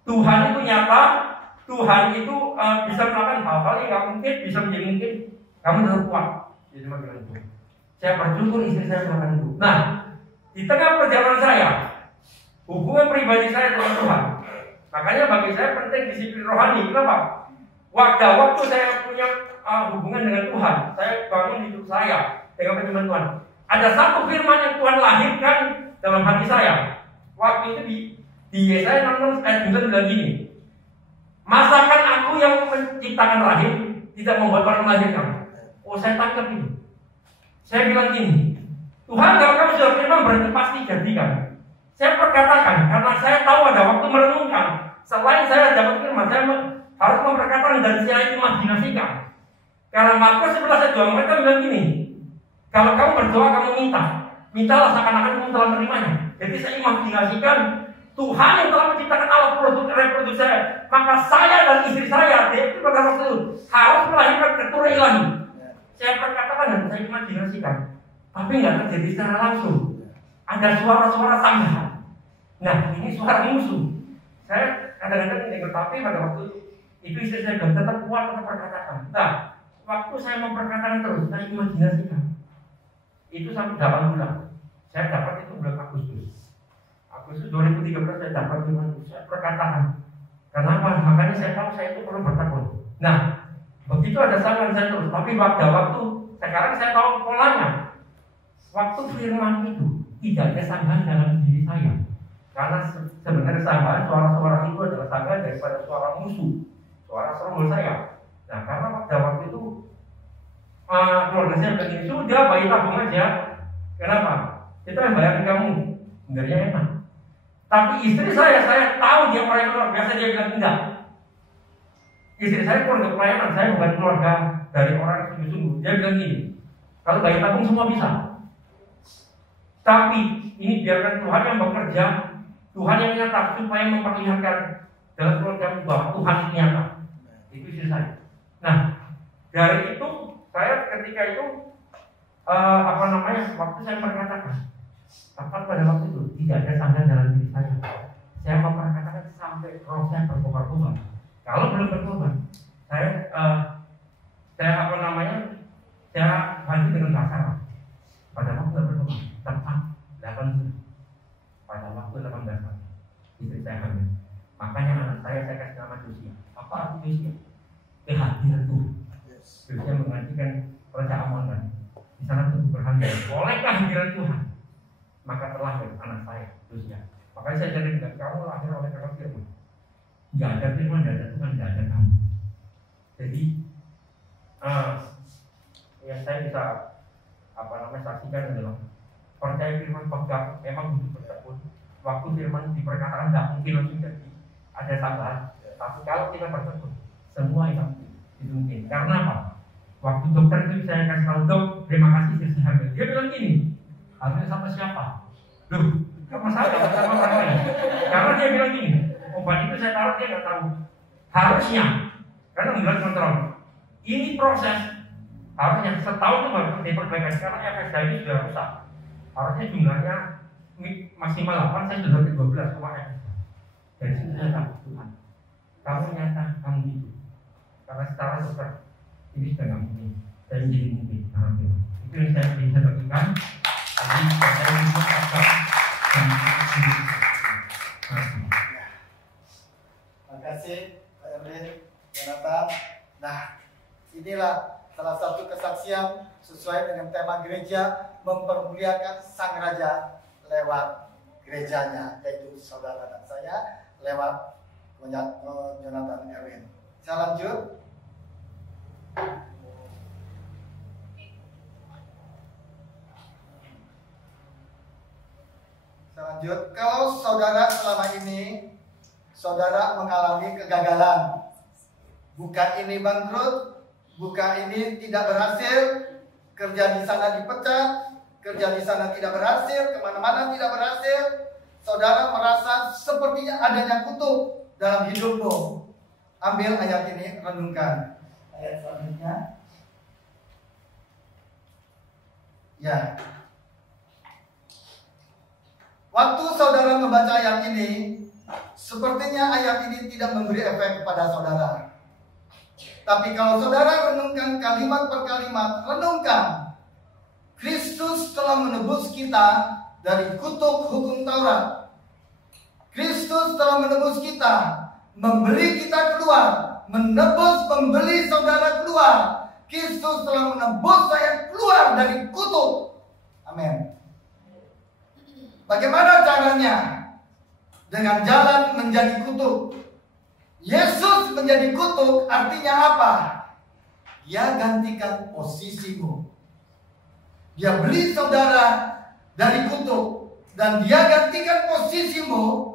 Tuhan itu nyata, Tuhan itu bisa melakukan hal-hal yang nggak mungkin, bisa menjadi mungkin. Kamu harus kuat. Jadi bilang itu. Saya bersyukur istri saya melakukan itu. Nah, di tengah perjalanan saya, hubungan pribadi saya dengan Tuhan. Makanya bagi saya penting disiplin rohani. Kenapa? Waktu saya punya hubungan dengan Tuhan, saya bangun hidup saya dengan firman Tuhan. Ada satu firman yang Tuhan lahirkan dalam hati saya. Waktu itu di Yesaya 66 ayat 9 bilang gini, masakan aku yang menciptakan rahim tidak membuat orang melahirkan. Oh, saya tangkap ini. Saya bilang gini, Tuhan kalau kamu sudah firman berarti pasti jadikan. Saya perkatakan karena saya tahu ada waktu merenungkan. Selain saya dapat firman, saya harus memperkatakan dan saya imajinasikan. Karena Markus 11 ayat 2 mereka bilang gini, kalau kamu berdoa kamu mintalah seakan-akan kamu telah menerimanya. Jadi saya imajinasikan Tuhan yang telah menciptakan alat reproduksi saya, maka saya dan istri saya dia itu pada waktu itu harus melahirkan keturunan ilahi. Saya perkatakan dan saya imajinasikan, tapi nggak terjadi secara langsung. Ada suara-suara sanggahan. Nah, ini suara musuh. Saya kadang-kadang ini tapi pada waktu itu istri saya bilang tetap kuat, tetap perkatakan. Nah, waktu saya memperkatakan terus, saya imajinasikan. Itu sampai 8 bulan. Saya dapat itu bulan Agustus 2013 saya dapat firman itu. Saya perkatakan. Kenapa? Makanya saya tahu saya itu perlu bertakun. Nah, begitu ada sanggahan saya terus. Tapi waktu sekarang saya tahu polanya. Waktu firman itu tidak ada sanggahan dalam diri saya. Karena sebenarnya sanggahan suara-suara itu adalah sanggahan daripada suara musuh, suara serumur saya. Nah, karena pada waktu itu keluarga saya begini, sudah bayi tabung aja. Kenapa? Kita yang bayarin kamu, sebenarnya enak. Tapi istri saya tahu dia orang yang luar biasa, dia bilang enggak. Istri saya keluarga pelayanan, saya bukan keluarga dari orang yang sungguh-sungguh. Dia bilang gini, kalau bayi tabung semua bisa. Tapi ini biarkan Tuhan yang bekerja, Tuhan yang nyata supaya memperlihatkan dalam keluarga bahwa Tuhan itu nyata. Itu istri saya. Nah, dari itu saya ketika itu waktu saya perkatakan, tepat pada waktu itu tidak ada sanggahan dalam diri saya. Saya memperkatakan sampai roh saya berkobar-kobar. Kalau belum berkobar, saya lanjut dengan bahasa. Pada waktu berkobar, tepat 8 bulan. Pada waktu 18 tahun, istri saya hamil. Makanya anak saya kasih nama Josia. Apa arti Josia? Kehadiran Tuhan. Josia mengartikan Raja Aman. Di sana tubuh berhamil. Oleh kehadiran Tuhan, maka terlahir anak saya, Josia. Makanya saya jadi dengan kamu lahir oleh karena firman. Gak ada firman, gak ada Tuhan, gak ada kamu. Jadi yang saya bisa saksikan adalah percaya firman pegang, memang butuh bertekun. Waktu firman diperkatakan gak mungkin langsung jadi, ada sanggahan. Tapi kalau kita bertekun, semua itu mungkin. Karena apa? Waktu dokter itu saya kasih tahu, dok, terima kasih istri saya hamil. Dia bilang gini, hamil sama siapa? Loh, sama saya, sama orang lain. Karena dia bilang gini, obat itu saya taruh dia nggak tahu. Harusnya, karena enggak kontrol. Ini proses. Harusnya setahun itu baru diperbaikan karena efek saya ini sudah rusak. Harusnya jumlahnya maksimal 8, saya sudah ke 12 kemarin. Dari situ saya tahu Tuhan, kamu nyata, kamu hidup. Karena secara dokter ini sudah nggak mungkin. dan jadi mungkin. Itu yang saya bisa bagikan. Jadi saya bisa agak Terima kasih Pak Emrin, Jonathan. Nah, inilah salah satu kesaksian sesuai dengan tema gereja, mempermuliakan Sang Raja lewat gerejanya, yaitu saudara dan saya lewat Jonathan Erwin. Saya lanjut. Kalau saudara selama ini saudara mengalami kegagalan, bukan ini bangkrut, bukan ini tidak berhasil, kerja di sana dipecat, kerja di sana tidak berhasil, kemana-mana tidak berhasil, saudara merasa sepertinya adanya kutuk dalam hidupmu. Ambil ayat ini, renungkan. Ayat selanjutnya. Ya. Waktu saudara membaca ayat ini, sepertinya ayat ini tidak memberi efek kepada saudara. Tapi kalau saudara renungkan kalimat per kalimat, renungkan. Kristus telah menebus kita dari kutuk hukum Taurat. Kristus telah menebus kita, membeli kita keluar, membeli saudara keluar. Kristus telah menebus saya keluar dari kutuk. Amin. Bagaimana caranya? Dengan jalan menjadi kutuk. Yesus menjadi kutuk artinya apa? Dia gantikan posisimu. Dia beli saudara dari kutuk, dan dia gantikan posisimu.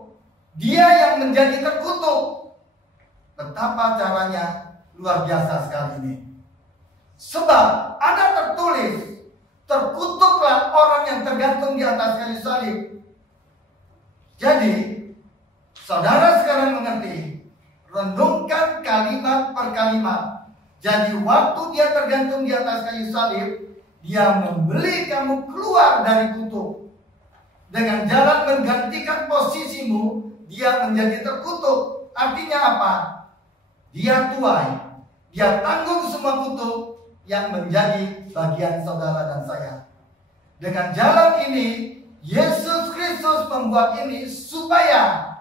Dia yang menjadi terkutuk. Betapa caranya luar biasa sekali ini. Sebab ada tertulis, terkutuklah orang yang tergantung di atas kayu salib. Jadi, saudara sekarang mengerti, renungkan kalimat per kalimat. Jadi waktu dia tergantung di atas kayu salib, dia membeli kamu keluar dari kutuk. Dengan jalan menggantikan posisimu, dia menjadi terkutuk. Artinya apa? Dia tuai, dia tanggung semua kutuk yang menjadi bagian saudara dan saya. Dengan jalan ini, Yesus Kristus membuat ini supaya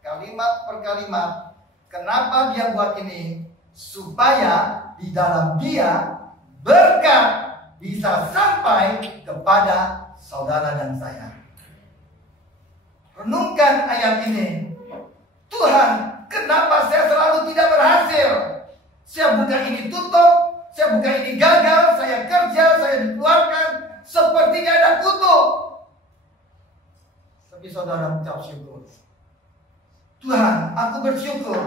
kalimat per kalimat. Kenapa dia buat ini? Supaya di dalam dia berkat bisa sampai kepada saudara dan saya. Renungkan ayat ini. Tuhan, kenapa saya selalu tidak berhasil? Saya buka ini tutup, saya buka ini gagal, saya kerja, saya dikeluarkan, sepertinya ada kutuk. Tapi saudara mengucap syukur. Tuhan, aku bersyukur.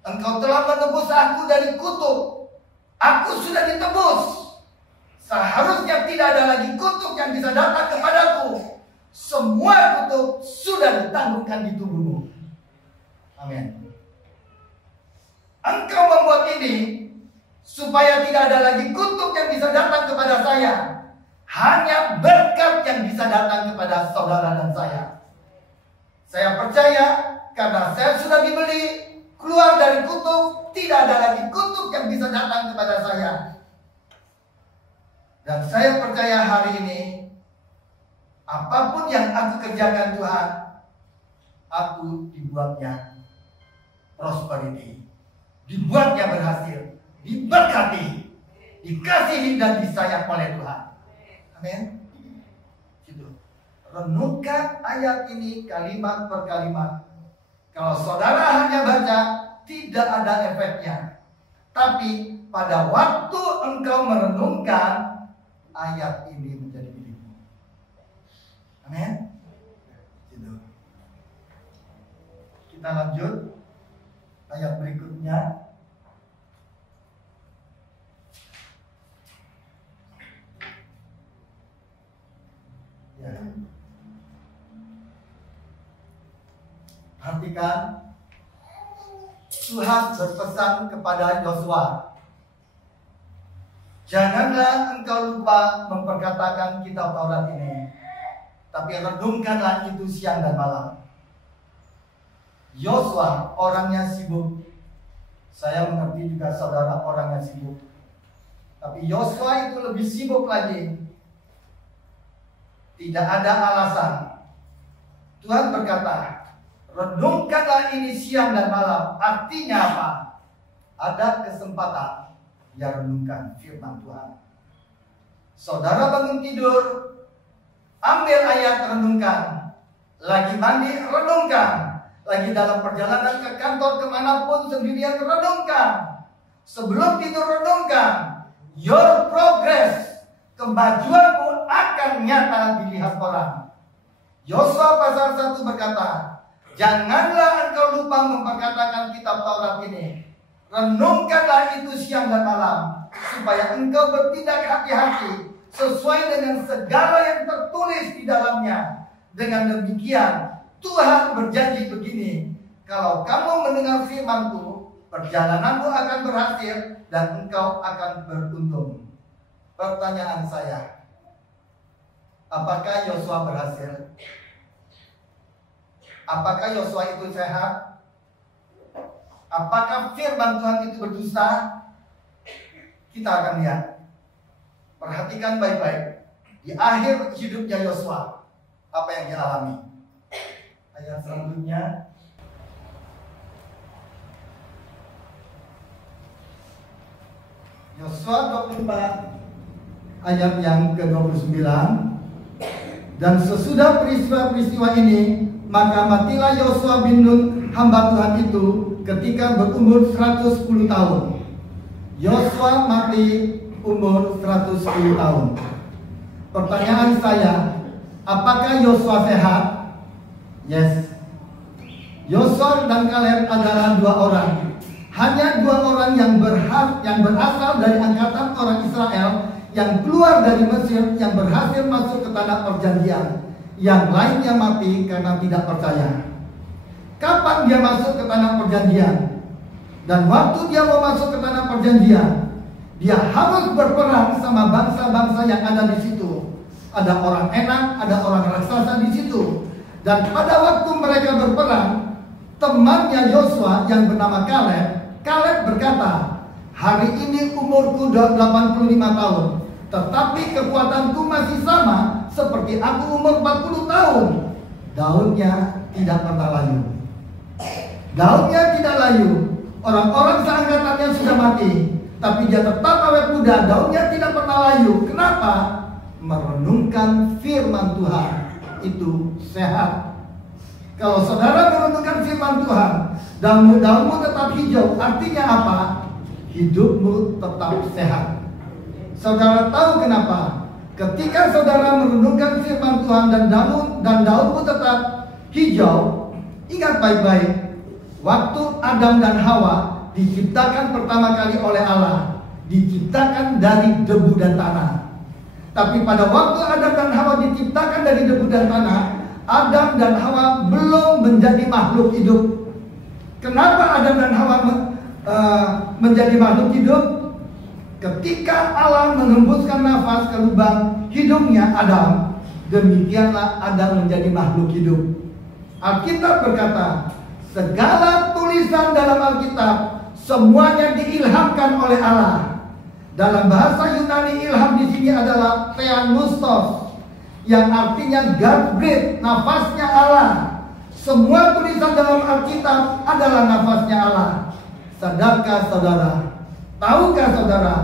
Engkau telah menebus aku dari kutuk. Aku sudah ditebus. Seharusnya tidak ada lagi kutuk yang bisa datang kepadaku. Semua kutuk sudah ditanggungkan di tubuhmu. Amin. Engkau membuat ini supaya tidak ada lagi kutuk yang bisa datang kepada saya. Hanya berkat yang bisa datang kepada saudara dan saya. Saya percaya karena saya sudah dibeli, keluar dari kutuk, tidak ada lagi kutuk yang bisa datang kepada saya. Dan saya percaya hari ini, apapun yang aku kerjakan Tuhan, aku dibuatnya prosperity, dibuatnya berhasil, diberkati, dikasihi dan disayang oleh Tuhan. Amin. Gitu. Renungkan ayat ini kalimat per kalimat. Kalau saudara hanya baca, tidak ada efeknya. Tapi pada waktu engkau merenungkan, ayat ini menjadi milikmu. Amin. Gitu. Kita lanjut ayat berikutnya. Ya. Perhatikan, Tuhan berpesan kepada Yosua, janganlah engkau lupa memperkatakan kitab Taurat ini, tapi renungkanlah itu siang dan malam. Yosua orangnya sibuk. Saya mengerti juga saudara orangnya sibuk. Tapi Yosua itu lebih sibuk lagi. Tidak ada alasan. Tuhan berkata, renungkanlah ini siang dan malam. Artinya apa? Ada kesempatan, ya renungkan firman Tuhan. Saudara bangun tidur, ambil ayat, renungkan. Lagi mandi, renungkan. Lagi dalam perjalanan ke kantor kemanapun sendirian, renungkan. Sebelum tidur, renungkan. Your progress, kemajuanmu akan nyata dilihat orang. Yosua pasal 1 berkata, janganlah engkau lupa memperkatakan kitab Taurat ini. Renungkanlah itu siang dan malam, supaya engkau bertindak hati-hati sesuai dengan segala yang tertulis di dalamnya. Dengan demikian, Tuhan berjanji begini, kalau kamu mendengar firman-Ku, perjalananmu akan berhasil dan engkau akan beruntung. Pertanyaan saya, apakah Yosua berhasil? Apakah Yosua itu sehat? Apakah firman Tuhan itu berdusta? Kita akan lihat. Perhatikan baik-baik. Di akhir hidupnya Yosua, apa yang dia alami? Ayat selanjutnya. Yosua 24 ayat yang ke-29. Dan sesudah peristiwa-peristiwa ini, maka matilah Yosua bin Nun hamba Tuhan itu ketika berumur 110 tahun. Yosua mati umur 110 tahun. Pertanyaan saya, apakah Yosua sehat? Yes. Yosua dan Kaleb adalah dua orang. Hanya dua orang yang berasal dari angkatan orang Israel yang keluar dari Mesir, yang berhasil masuk ke tanah perjanjian. Yang lainnya mati karena tidak percaya. Kapan dia masuk ke tanah perjanjian? Dan waktu dia mau masuk ke tanah perjanjian, dia harus berperang sama bangsa-bangsa yang ada di situ. Ada orang Enak, ada orang raksasa di situ. Dan pada waktu mereka berperang, temannya Yosua yang bernama Kaleb berkata, hari ini umurku 85 tahun, tetapi kekuatanku masih sama seperti aku umur 40 tahun. Daunnya tidak pernah layu. Daunnya tidak layu. Orang-orang seangkatannya sudah mati, tapi dia tetap awet muda. Daunnya tidak pernah layu. Kenapa? Merenungkan firman Tuhan itu sehat. Kalau saudara merenungkan firman Tuhan, daunmu tetap hijau, artinya apa? Hidupmu tetap sehat. Saudara tahu kenapa? Ketika saudara merenungkan firman Tuhan dan daunmu tetap hijau, ingat baik-baik, waktu Adam dan Hawa diciptakan pertama kali oleh Allah, diciptakan dari debu dan tanah. Tapi pada waktu Adam dan Hawa diciptakan dari debu dan tanah, Adam dan Hawa belum menjadi makhluk hidup. Kenapa Adam dan Hawa menjadi makhluk hidup? Ketika Allah menghembuskan nafas ke lubang hidungnya Adam, demikianlah Adam menjadi makhluk hidup. Alkitab berkata, segala tulisan dalam Alkitab semuanya diilhamkan oleh Allah. Dalam bahasa Yunani, ilham di sini adalah theanustos, yang artinya God breathed, nafasnya Allah. Semua tulisan dalam Alkitab adalah nafasnya Allah. Sadarkah saudara? Tahukah saudara?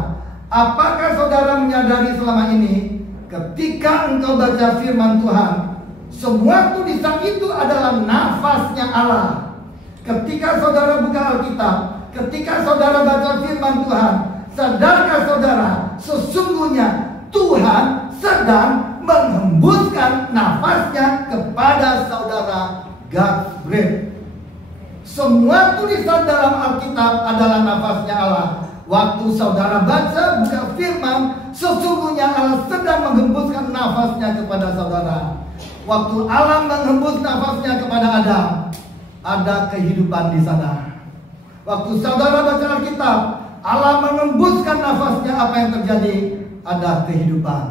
Apakah saudara menyadari selama ini, ketika engkau baca firman Tuhan, semua tulisan itu adalah nafasnya Allah. Ketika saudara buka Alkitab, ketika saudara baca firman Tuhan, sadarkah saudara, sesungguhnya Tuhan sedang menghembuskan nafasnya kepada saudara. God's breath. Semua tulisan dalam Alkitab adalah nafasnya Allah. Waktu saudara baca, buka firman, sesungguhnya Allah sedang menghembuskan nafasnya kepada saudara. Waktu Allah menghembus nafasnya kepada Adam, ada kehidupan di sana. Waktu saudara baca Alkitab, Allah menghembuskan nafasnya, apa yang terjadi? Ada kehidupan.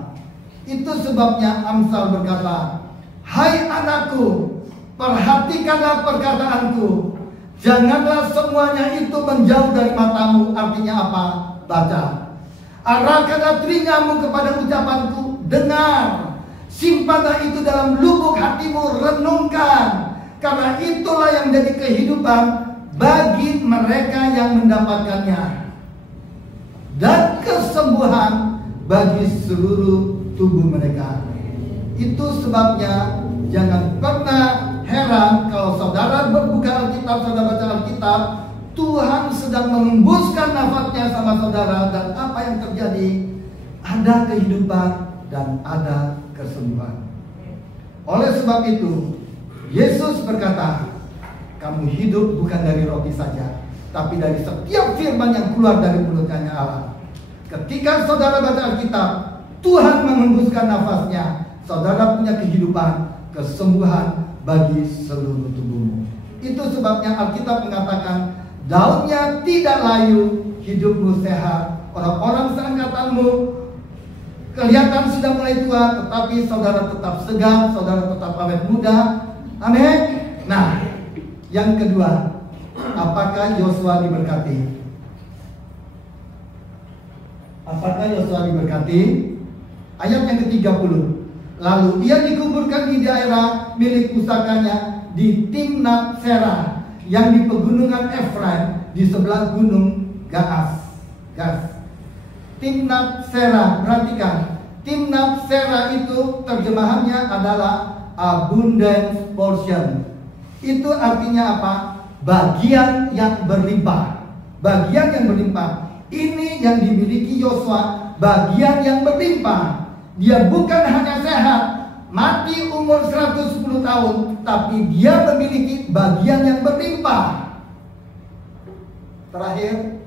Itu sebabnya Amsal berkata, hai anakku, perhatikanlah perkataanku, janganlah semuanya itu menjauh dari matamu. Artinya apa? Baca. Arahkanlah telingamu kepada ucapanku, dengar. Simpanlah itu dalam lubuk hatimu, renungkan. Karena itulah yang menjadi kehidupan bagi mereka yang mendapatkannya, dan kesembuhan bagi seluruh tubuh mereka. Itu sebabnya jangan pernah heran kalau saudara membuka Alkitab, saudara baca Alkitab, Tuhan sedang mengembuskan nafasnya sama saudara, dan apa yang terjadi? Ada kehidupan dan ada kesembuhan. Oleh sebab itu, Yesus berkata, kamu hidup bukan dari roti saja, tapi dari setiap firman yang keluar dari mulutnya Allah. Ketika saudara baca Alkitab, Tuhan mengembuskan nafasnya, saudara punya kehidupan, kesembuhan bagi seluruh tubuhmu. Itu sebabnya Alkitab mengatakan, daunnya tidak layu, hidupmu sehat. Orang-orang seangkatanmu kelihatan sudah mulai tua, tetapi saudara tetap segar, saudara tetap awet muda. Amin. Nah, yang kedua, apakah Yosua diberkati? Apakah Yosua diberkati? Ayat yang ke-30. Lalu ia dikuburkan di daerah milik pusakanya di Timnat Serah, yang di pegunungan Efraim di sebelah gunung Gaas. Timnat Serah, perhatikan. Timnat Serah itu terjemahannya adalah abundant portion. Itu artinya apa? Bagian yang berlimpah. Bagian yang berlimpah. Ini yang dimiliki Yosua, bagian yang berlimpah. Dia bukan hanya sehat, mati umur 110 tahun, tapi dia memiliki bagian yang berlimpah. Terakhir,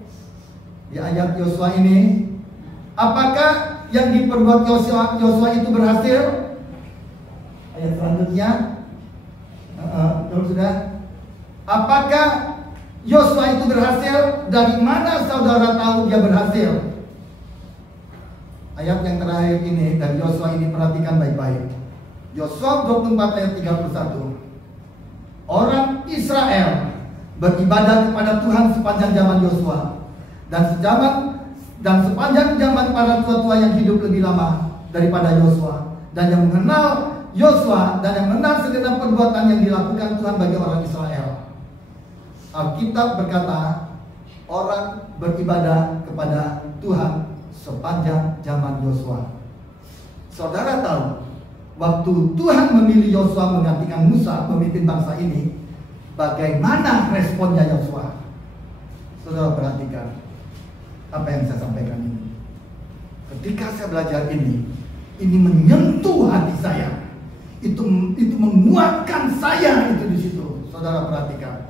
di ayat Yosua ini, apakah yang diperbuat Yosua itu berhasil? Ayat selanjutnya, terus sudah. Apakah Yosua itu berhasil? Dari mana saudara tahu dia berhasil? Ayat yang terakhir ini dari Yosua ini, perhatikan baik-baik. Yosua 24 ayat 31. Orang Israel beribadah kepada Tuhan sepanjang zaman Yosua, dan sepanjang zaman para tua-tua yang hidup lebih lama daripada Yosua, dan yang mengenal Yosua dan yang mengenal segenap perbuatan yang dilakukan Tuhan bagi orang Israel. Alkitab berkata, orang beribadah kepada Tuhan sepanjang zaman Yosua. Saudara tahu, waktu Tuhan memilih Yosua menggantikan Musa memimpin bangsa ini, bagaimana responnya Yosua? Saudara perhatikan apa yang saya sampaikan ini. Ketika saya belajar ini menyentuh hati saya. Itu menguatkan saya itu di situ. Saudara perhatikan.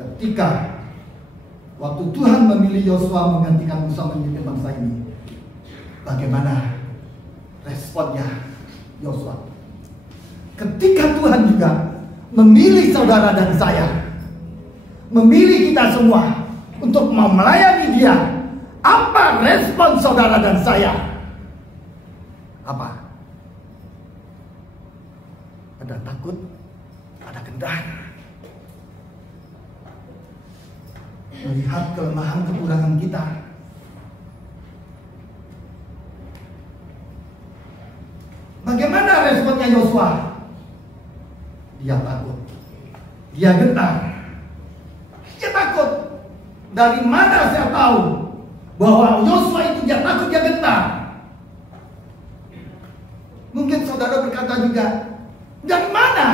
Ketika waktu Tuhan memilih Yosua menggantikan Musa memimpin bangsa ini, bagaimana responnya Yosua? Ketika Tuhan juga memilih saudara dan saya, memilih kita semua untuk mau melayani Dia, apa respon saudara dan saya? Apa? Ada takut, ada gentar, melihat kelemahan kekurangan kita. Bagaimana responnya Yosua? Dia takut, dia gentar, dia takut. Dari mana saya tahu bahwa Yosua itu dia takut, dia gentar? Mungkin saudara berkata juga, dari mana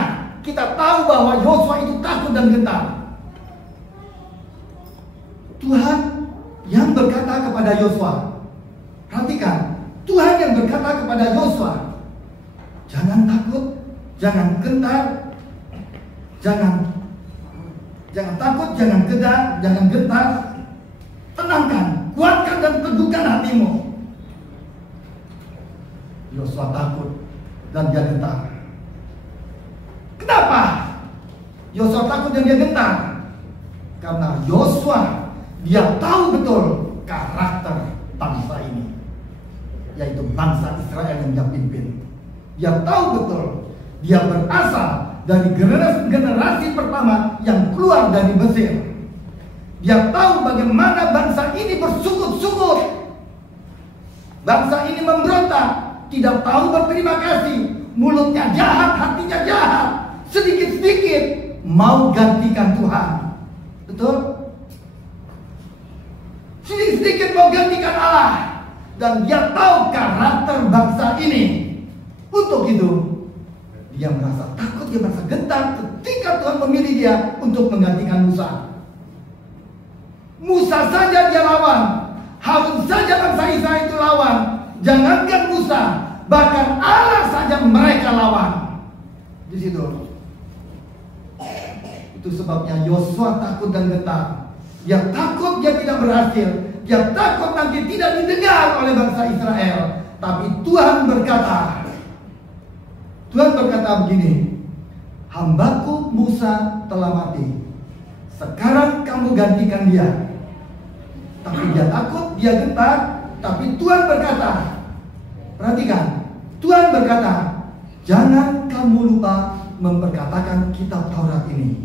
kita tahu bahwa Yosua itu takut dan gentar? Tuhan yang berkata kepada Yosua. Perhatikan, Tuhan yang berkata kepada Yosua, jangan takut, jangan gentar, jangan takut, jangan gentar. Tenangkan, kuatkan dan teguhkan hatimu. Yosua takut dan dia gentar. Kenapa Yosua takut dan dia gentar? Karena Yosua dia tahu betul karakter bangsa ini, yaitu bangsa Israel yang dia pimpin. Dia tahu betul dia berasal dari generasi pertama yang keluar dari Mesir. Dia tahu bagaimana bangsa ini bersungguh-sungguh. Bangsa ini memberontak, tidak tahu berterima kasih. Mulutnya jahat, hatinya jahat. Sedikit-sedikit mau gantikan Tuhan. Betul? Sedikit-sedikit mau gantikan Allah. Dan dia tahu karakter bangsa ini. Untuk itu dia merasa takut, dia merasa gentar ketika Tuhan memilih dia untuk menggantikan Musa. Musa saja dia lawan, Harun saja bangsa Israel itu lawan. Jangankan Musa, bahkan Allah saja mereka lawan. Di situ. Itu sebabnya Yosua takut dan gentar. Dia takut dia tidak berhasil. Dia takut nanti tidak didengar oleh bangsa Israel. Tapi Tuhan berkata begini, hambaku Musa telah mati. Sekarang kamu gantikan dia. Tapi dia takut, dia gentar. Tapi Tuhan berkata, perhatikan, Tuhan berkata, jangan kamu lupa memperkatakan kitab Taurat ini.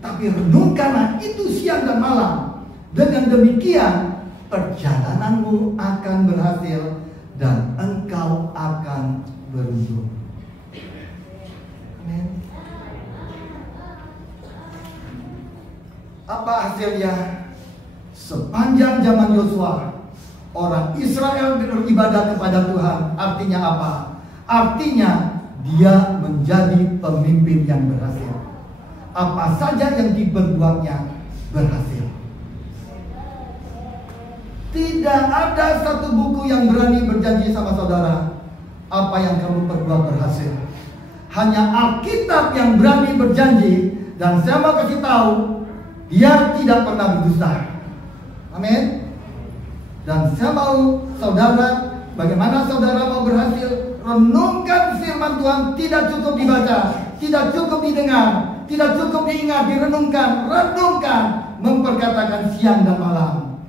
Tapi renungkanlah itu siang dan malam. Dengan demikian perjalananmu akan berhasil dan engkau akan beruntung. Amin. Apa hasilnya? Sepanjang zaman Yosua, orang Israel beribadah kepada Tuhan. Artinya apa? Artinya dia menjadi pemimpin yang berhasil. Apa saja yang diperbuatnya berhasil. Tidak ada satu buku yang berani berjanji sama saudara, apa yang kamu perbuat berhasil. Hanya Alkitab yang berani berjanji. Dan saya mau kasih tahu, dia tidak pernah berdusta. Amin. Dan saya mau saudara, bagaimana saudara mau berhasil? Renungkan firman Tuhan. Tidak cukup dibaca, tidak cukup didengar, tidak cukup diingat, direnungkan. Renungkan, memperkatakan siang dan malam.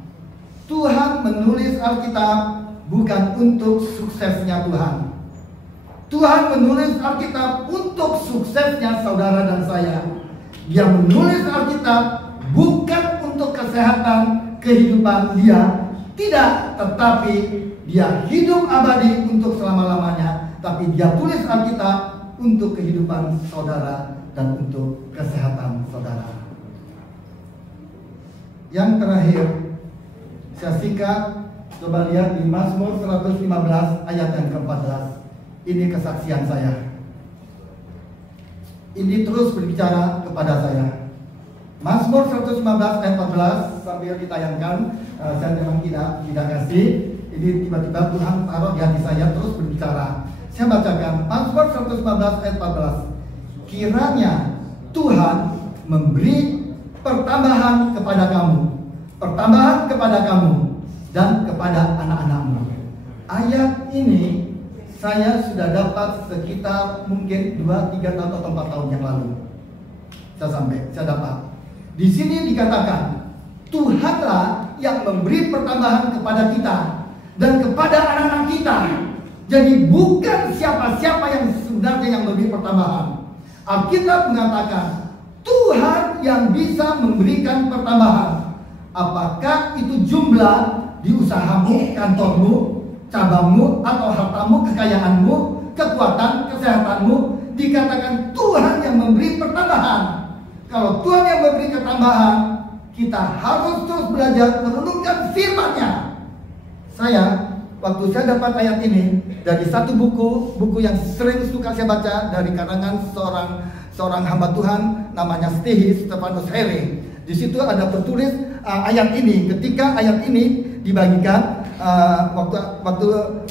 Tuhan menulis Alkitab bukan untuk suksesnya Tuhan. Tuhan menulis Alkitab untuk suksesnya saudara dan saya. Dia menulis Alkitab bukan untuk kesehatan kehidupan dia, tidak, tetapi dia hidup abadi untuk selama-lamanya. Tapi dia tulis Alkitab untuk kehidupan saudara dan untuk kesehatan saudara. Yang terakhir, saya singkat, coba lihat di Mazmur 115 ayat yang ke-14. Ini kesaksian saya. Ini terus berbicara kepada saya. Mazmur 115 ayat 14 sambil ditayangkan, saya memang tidak kasih. Ini tiba-tiba Tuhan taruh di hati saya terus berbicara. Saya bacakan Mazmur 115 ayat 14. Kiranya Tuhan memberi pertambahan kepada kamu dan kepada anak-anakmu. Ayat ini saya sudah dapat sekitar mungkin 2-3 tahun atau 4 tahun yang lalu. Saya dapat. Di sini dikatakan, Tuhanlah yang memberi pertambahan kepada kita dan kepada anak-anak kita. Jadi bukan siapa-siapa yang sebenarnya yang memberi pertambahan. Alkitab mengatakan, Tuhan yang bisa memberikan pertambahan. Apakah itu jumlah di usahamu, kantormu, cabangmu, atau hartamu, kekayaanmu, kekuatan, kesehatanmu. Dikatakan Tuhan yang memberi pertambahan. Kalau Tuhan yang memberi ketambahan, kita harus terus belajar merenungkan firman-Nya. Waktu saya dapat ayat ini dari satu buku yang sering suka saya baca dari karangan seorang hamba Tuhan namanya Stefanus Here. Di situ ada tertulis ayat ini. Ketika ayat ini dibagikan,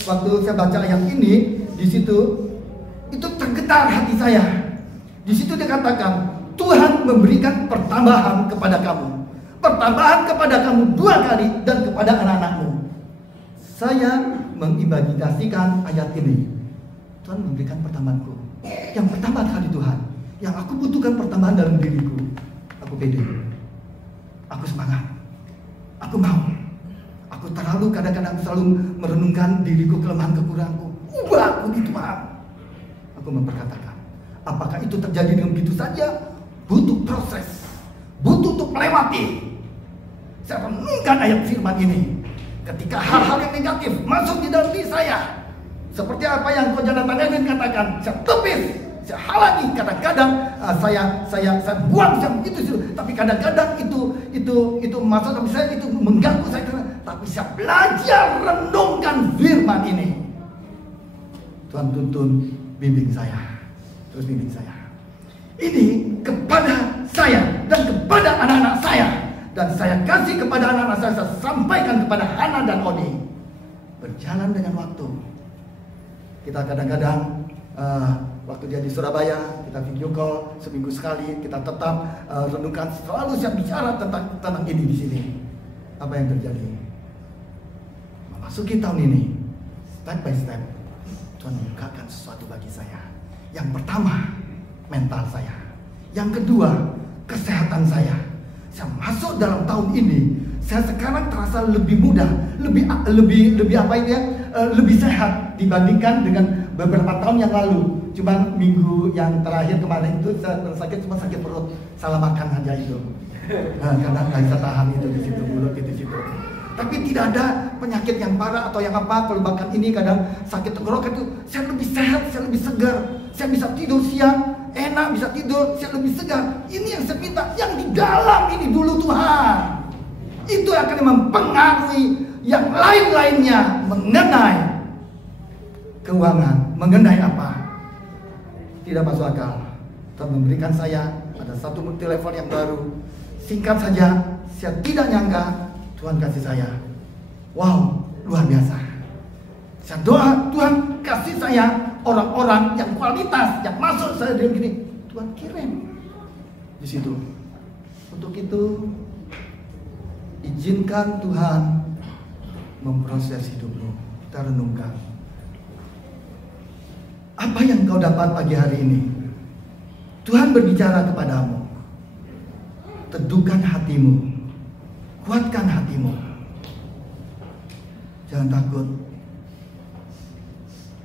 waktu saya baca ayat ini, di situ itu tergetar hati saya. Di situ dikatakan, Tuhan memberikan pertambahan kepada kamu. Pertambahan kepada kamu 2 kali dan kepada anak-anakmu. Saya mengimajinasikan ayat ini. Tuhan memberikan pertambahanku. Yang pertama kali Tuhan. Yang aku butuhkan pertambahan dalam diriku. Aku pede. Aku semangat. Aku mau. Aku terlalu kadang-kadang selalu merenungkan diriku, kelemahan, kekuranganku. Ubah aku di Tuhan. Aku memperkatakan. Apakah itu terjadi dengan begitu saja? Butuh proses, butuh untuk melewati. Saya renungkan ayat firman ini. Ketika hal-hal yang negatif masuk di dalam diri saya, seperti apa yang Coach Jonathan Edwin katakan, saya tepis, saya halangi. Kadang-kadang saya buang, saya begitu. Tapi kadang-kadang itu masuk dalam saya, itu mengganggu saya. Tapi saya belajar renungkan firman ini. Tuhan tuntun, bimbing saya, terus bimbing saya. Ini kepada saya dan kepada anak-anak saya. Dan saya kasih kepada anak-anak saya sampaikan kepada Hana dan Odi. Berjalan dengan waktu. Kita kadang-kadang waktu dia di Surabaya, kita video call seminggu sekali. Kita tetap renungkan, selalu siap bicara tentang ini di sini. Apa yang terjadi? Memasuki tahun ini, step by step, Tuhan membukakan sesuatu bagi saya. Yang pertama, mental saya. Yang kedua, kesehatan saya. Saya masuk dalam tahun ini, saya sekarang terasa lebih mudah, lebih sehat dibandingkan dengan beberapa tahun yang lalu. Cuma minggu yang terakhir kemarin itu saya cuma sakit perut, salah makan aja itu. Karena nggak bisa tahan itu di situ, mulut itu di situ. Tapi tidak ada penyakit yang parah atau yang apa. Kalau bahkan ini kadang sakit tenggorokan itu, saya lebih sehat, saya lebih segar, saya bisa tidur siang. Enak bisa tidur, saya lebih segar. Ini yang saya minta, yang di dalam ini dulu Tuhan. Itu akan mempengaruhi yang lain-lainnya mengenai keuangan, mengenai apa. Tidak masuk akal. Tuhan memberikan saya ada satu telepon yang baru. Singkat saja, saya tidak nyangka Tuhan kasih saya. Wow, luar biasa. Saya doa Tuhan kasih saya orang-orang yang kualitas, yang masuk saya dengan gini, Tuhan kirim di situ. Untuk itu, izinkan Tuhan memproses hidupmu. Kita renungkan. Apa yang kau dapat pagi hari ini? Tuhan berbicara kepadamu. Teduhkan hatimu. Kuatkan hatimu. Jangan takut.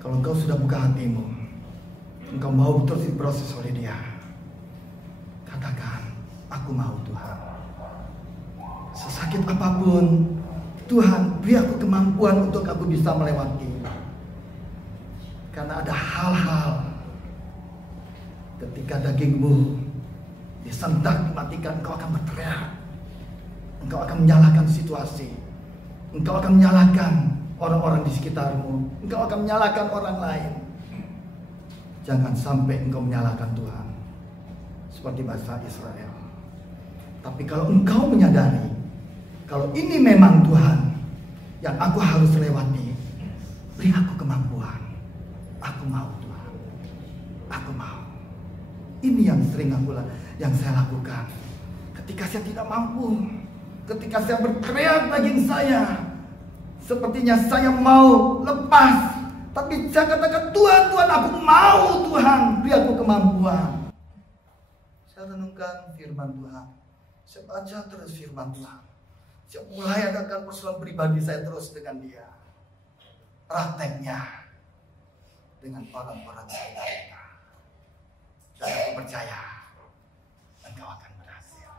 Kalau engkau sudah buka hatimu, engkau mau terus diproses oleh Dia, katakan, aku mau Tuhan. Sesakit apapun, Tuhan beri aku kemampuan untuk aku bisa melewati. Karena ada hal-hal ketika dagingmu disentak, dimatikan, engkau akan berteriak. Engkau akan menyalahkan situasi. Engkau akan menyalahkan orang-orang di sekitarmu. Engkau akan menyalahkan orang lain. Jangan sampai engkau menyalahkan Tuhan seperti bangsa Israel. Tapi kalau engkau menyadari, kalau ini memang Tuhan yang aku harus lewati, beri aku kemampuan. Aku mau Tuhan. Aku mau. Ini yang sering yang saya lakukan. Ketika saya tidak mampu, ketika saya berteriak daging saya, sepertinya saya mau lepas. Tapi saya katakan, Tuhan, aku mau Tuhan. Beri aku kemampuan. Saya renungkan firman Tuhan. Saya baca terus firman Tuhan. Saya mulai adakan persoalan pribadi saya terus dengan Dia. Prakteknya dengan orang-orang sekitar. Dan aku percaya engkau akan berhasil.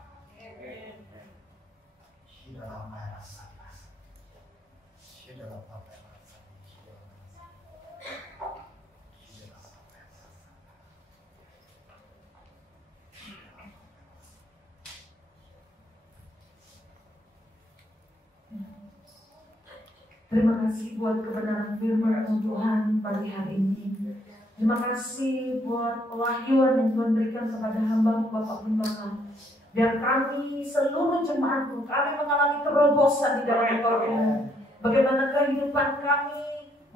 Terima kasih buat kebenaran firman Tuhan pagi hari ini. Terima kasih buat pewahyuan yang Tuhan berikan kepada hamba-Mu Bapak Gembala. Biar kami seluruh jemaat-Mu, kami mengalami terobosan di dalam Tuhan. Bagaimana kehidupan kami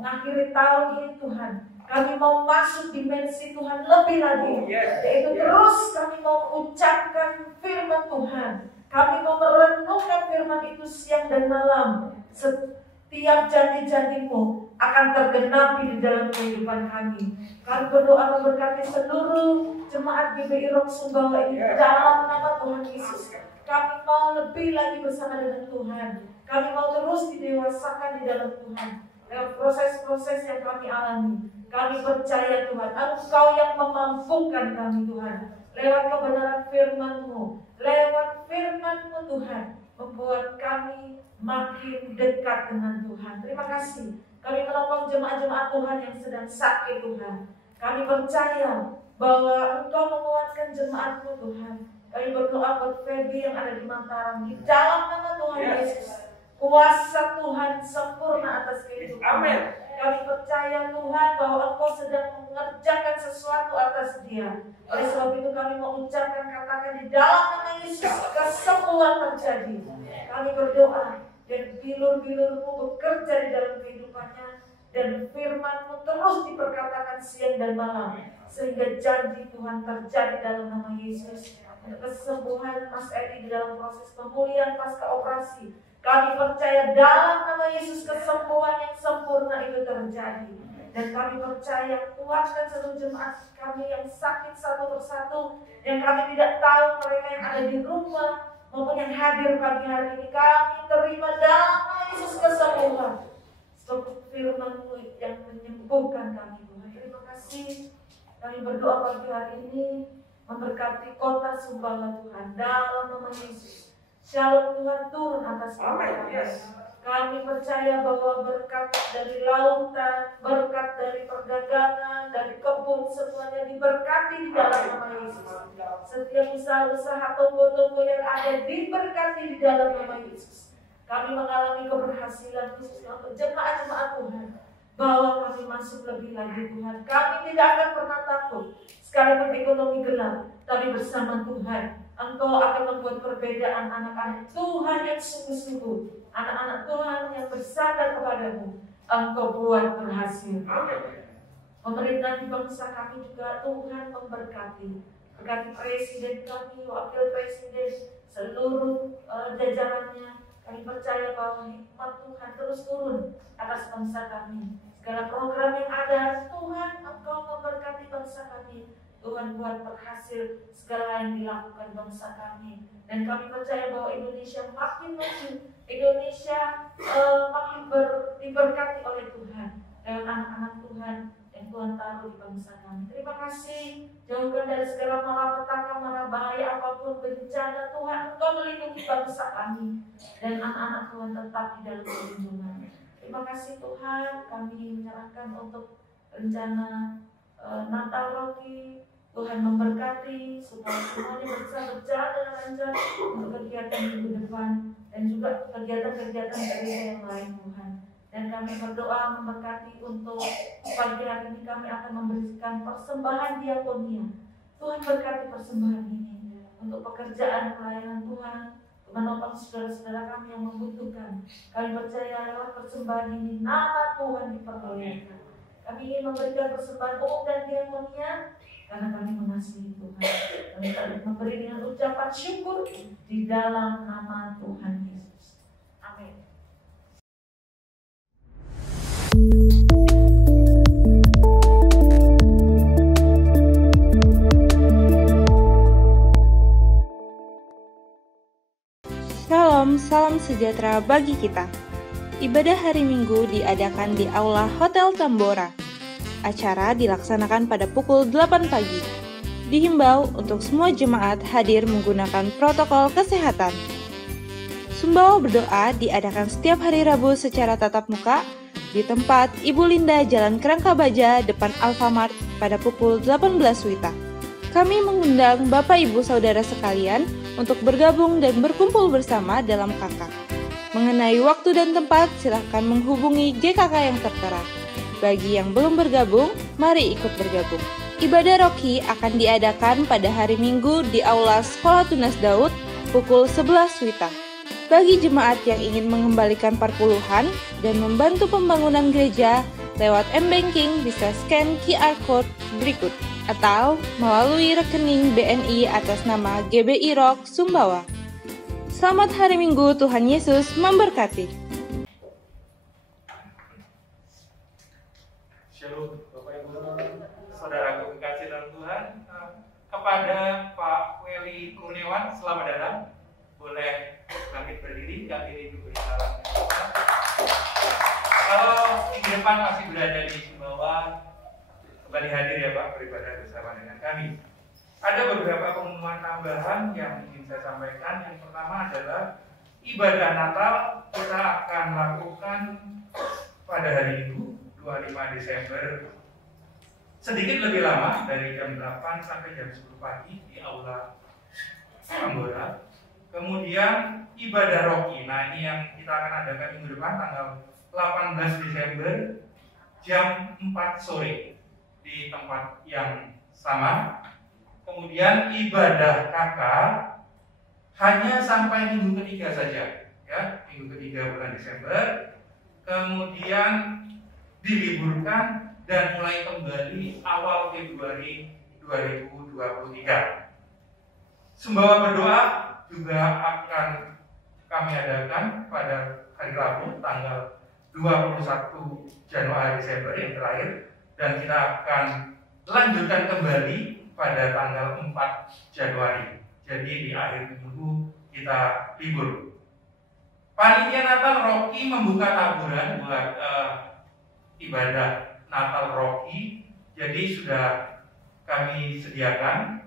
mengakhiri tahun ini Tuhan. Kami mau masuk dimensi Tuhan lebih lagi. Yaitu terus kami mau mengucapkan firman Tuhan. Kami mau merenungkan firman itu siang dan malam. Setiap janji-janji-Mu akan tergenapi di dalam kehidupan kami. Kami berdoa memberkati seluruh jemaat GBI Rock Sumbawa ini dalam nama Tuhan Yesus. Kami mau lebih lagi bersama dengan Tuhan. Kami mau terus didewasakan di dalam Tuhan. Lewat proses-proses yang kami alami, kami percaya Tuhan, Engkau yang memampukan kami Tuhan. Lewat kebenaran firman-Mu, lewat firman-Mu Tuhan, membuat kami makin dekat dengan Tuhan. Terima kasih. Kami menolong jemaat-jemaat Tuhan yang sedang sakit Tuhan. Kami percaya bahwa Engkau menguatkan jemaat-Mu Tuhan. Kami berdoa buat Feby yang ada di Mataram. Di dalam nama Tuhan Yesus, kuasa Tuhan sempurna atas kehidupan. Amin. Kami percaya Tuhan bahwa Engkau sedang mengerjakan sesuatu atas dia. Oleh sebab itu kami mengucapkan, katakan di dalam nama Yesus, kesembuhan terjadi. Kami berdoa dan bilur-bilur-Mu bekerja di dalam kehidupannya, dan firman-Mu terus diperkatakan siang dan malam, sehingga janji Tuhan terjadi dalam nama Yesus. Untuk kesembuhan Mas Edi di dalam proses pemulihan pasca operasi, kami percaya dalam nama Yesus kesembuhan yang sempurna itu terjadi. Dan kami percaya kuatkan seluruh jemaat kami yang sakit satu persatu, yang kami tidak tahu mereka yang ada di rumah maupun yang hadir pagi hari ini. Kami terima dalam nama Yesus kesembuhan. Sebab firman-Mu yang menyembuhkan kami Tuhan. Terima kasih. Kami berdoa pagi hari ini memberkati kota Sumbawa Tuhan dalam nama Yesus. Shalom Tuhan turun atas kami. Kami percaya bahwa berkat dari lautan, berkat dari perdagangan, dari kebun, semuanya diberkati di dalam nama Yesus. Setiap usaha-usaha toko-toko yang ada diberkati di dalam nama Yesus. Kami mengalami keberhasilan khususnya untuk jemaat-jemaat Tuhan, bahwa kami masuk lebih lagi Tuhan. Kami tidak akan pernah takut sekalipun ekonomi gelap, tapi bersama Tuhan Engkau akan membuat perbedaan anak-anak Tuhan yang sungguh-sungguh, anak-anak Tuhan yang bersandar kepadamu. Engkau buat berhasil. Pemerintah di bangsa kami juga Tuhan memberkati. Berkati presiden kami, wakil presiden, seluruh jajarannya. Kami percaya bahwa hikmat Tuhan terus turun atas bangsa kami. Segala program yang ada, Tuhan Engkau memberkati bangsa kami. Tuhan buat berhasil segala yang dilakukan bangsa kami. Dan kami percaya bahwa Indonesia makin maju, Indonesia makin diberkati oleh Tuhan, dengan anak-anak Tuhan yang Tuhan taruh di bangsa kami. Terima kasih. Jauhkan dari segala malapetaka, mara bahaya apapun, bencana. Tuhan Engkau melindungi bangsa kami, dan anak-anak Tuhan tetap di dalam perlindungan. Terima kasih Tuhan. Kami menyerahkan untuk rencana Natal Rocky. Tuhan memberkati supaya semuanya bisa berjalan dengan lancar untuk kegiatan minggu depan dan juga kegiatan-kegiatan gereja yang lain Tuhan. Dan kami berdoa memberkati untuk pagi hari ini kami akan memberikan persembahan diakonia. Tuhan berkati persembahan ini untuk pekerjaan pelayanan Tuhan, menopang saudara-saudara kami yang membutuhkan. Kami percaya lewat persembahan ini nama Tuhan dipermuliakan. Kami ingin memberikan persembahan umum dan diakonia karena kami mengasihi Tuhan. Kami memberi dengan ucapan syukur di dalam nama Tuhan Yesus. Amin. Shalom, salam sejahtera bagi kita. Ibadah hari Minggu diadakan di Aula Hotel Tambora. Acara dilaksanakan pada pukul 8 pagi. Dihimbau untuk semua jemaat hadir menggunakan protokol kesehatan. Sumbawa berdoa diadakan setiap hari Rabu secara tatap muka di tempat Ibu Linda Jalan Kerangka Baja depan Alfamart pada pukul 18 WITA. Kami mengundang Bapak Ibu Saudara sekalian untuk bergabung dan berkumpul bersama dalam KK. Mengenai waktu dan tempat, silakan menghubungi GKK yang tertera. Bagi yang belum bergabung, mari ikut bergabung. Ibadah Rocky akan diadakan pada hari Minggu di Aula Sekolah Tunas Daud pukul 11 WITA. Bagi jemaat yang ingin mengembalikan perpuluhan dan membantu pembangunan gereja lewat M-Banking bisa scan QR Code berikut atau melalui rekening BNI atas nama GBI Rock Sumbawa. Selamat hari Minggu, Tuhan Yesus memberkati. Shalom, Bapak Ibu, saudaraku kekasih dalam Tuhan. Kepada Pak Weli Kurniawan, selamat datang. Boleh bangkit berdiri, kami diberi salam. Kalau minggu depan masih berada di Sumbawa, kembali hadir ya Pak, beribadah bersama dengan kami. Ada beberapa pengumuman tambahan yang ingin saya sampaikan. Yang pertama adalah ibadah Natal kita akan lakukan pada hari Minggu 25 Desember sedikit lebih lama dari jam 8 sampai jam 10 pagi di Aula Tambora. Kemudian ibadah Roki, nah ini yang kita akan adakan minggu depan tanggal 18 Desember jam 4 sore di tempat yang sama. Kemudian ibadah kakak hanya sampai minggu ketiga saja, ya, minggu ketiga bulan Desember. Kemudian diliburkan dan mulai kembali awal Februari 2023. Sumbawa berdoa juga akan kami adakan pada hari Rabu tanggal 21 Januari Desember yang terakhir, dan kita akan lanjutkan kembali pada tanggal 4 Januari. Jadi di akhir minggu kita libur. Panitia Natal Roki membuka taburan buat ibadah Natal Roki. Jadi sudah kami sediakan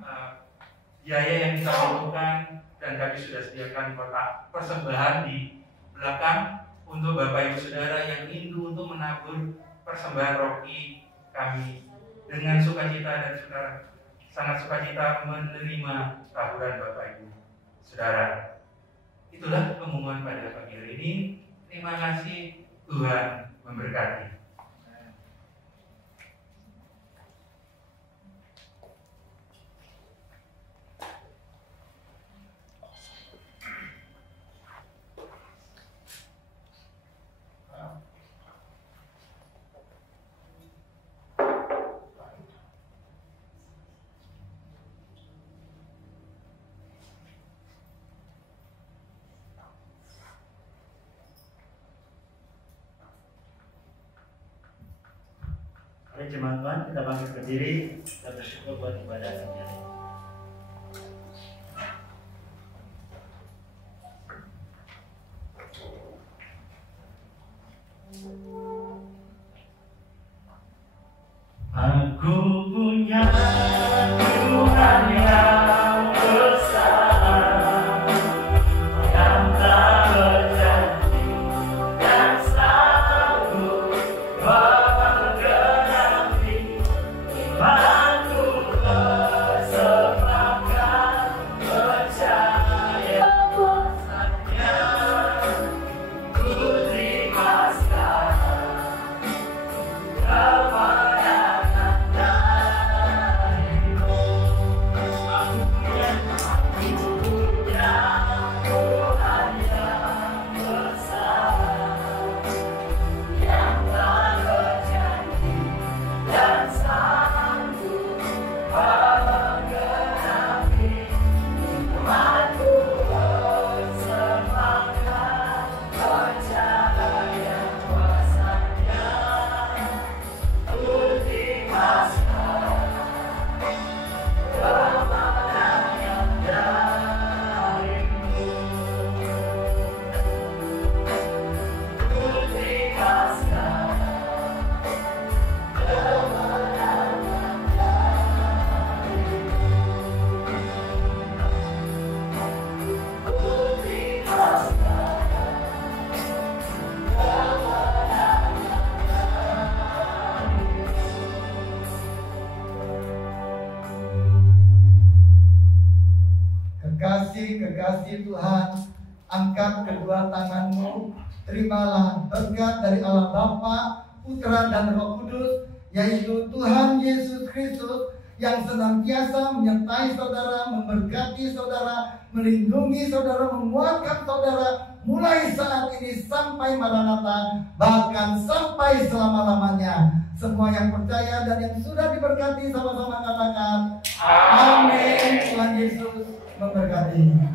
biaya yang kita butuhkan, dan kami sudah sediakan kotak persembahan di belakang untuk Bapak Ibu Saudara yang rindu untuk menabur persembahan Roki kami. Dengan sukacita dan saudara sangat sukacita menerima taburan Bapak Ibu Saudara. Itulah pengumuman pada pagi hari ini. Terima kasih, Tuhan memberkati. Mari jemaat Tuhan, kita bangkit berdiri dan bersyukur buat ibadah hari ini. Aku punya Tuhan yang besar, yang tak berjanji dan sanggup menggenapi imanku, bersemangat percaya kuasanya. Ku terima sekarang kemenangan darimu. Aku punya Tuhan yang besar, yang tak berjanji dan sanggup menggenapi imanku, bersemangat percaya kuasanya. Ku terima sekarang kemenangan darimu. Ku terima sekarang kemenangan darimu. Ku terima Kekasih Tuhan, angkat kedua tanganmu, terimalah berkat dari Allah Bapa, Putra dan Roh Kudus, yaitu Tuhan Yesus Kristus yang senantiasa menyertai saudara, memberkati saudara, melindungi saudara, menguatkan saudara mulai saat ini sampai Maranatha, bahkan sampai selama-lamanya. Semua yang percaya dan yang sudah diberkati sama-sama katakan amin. Tuhan Yesus memberkati.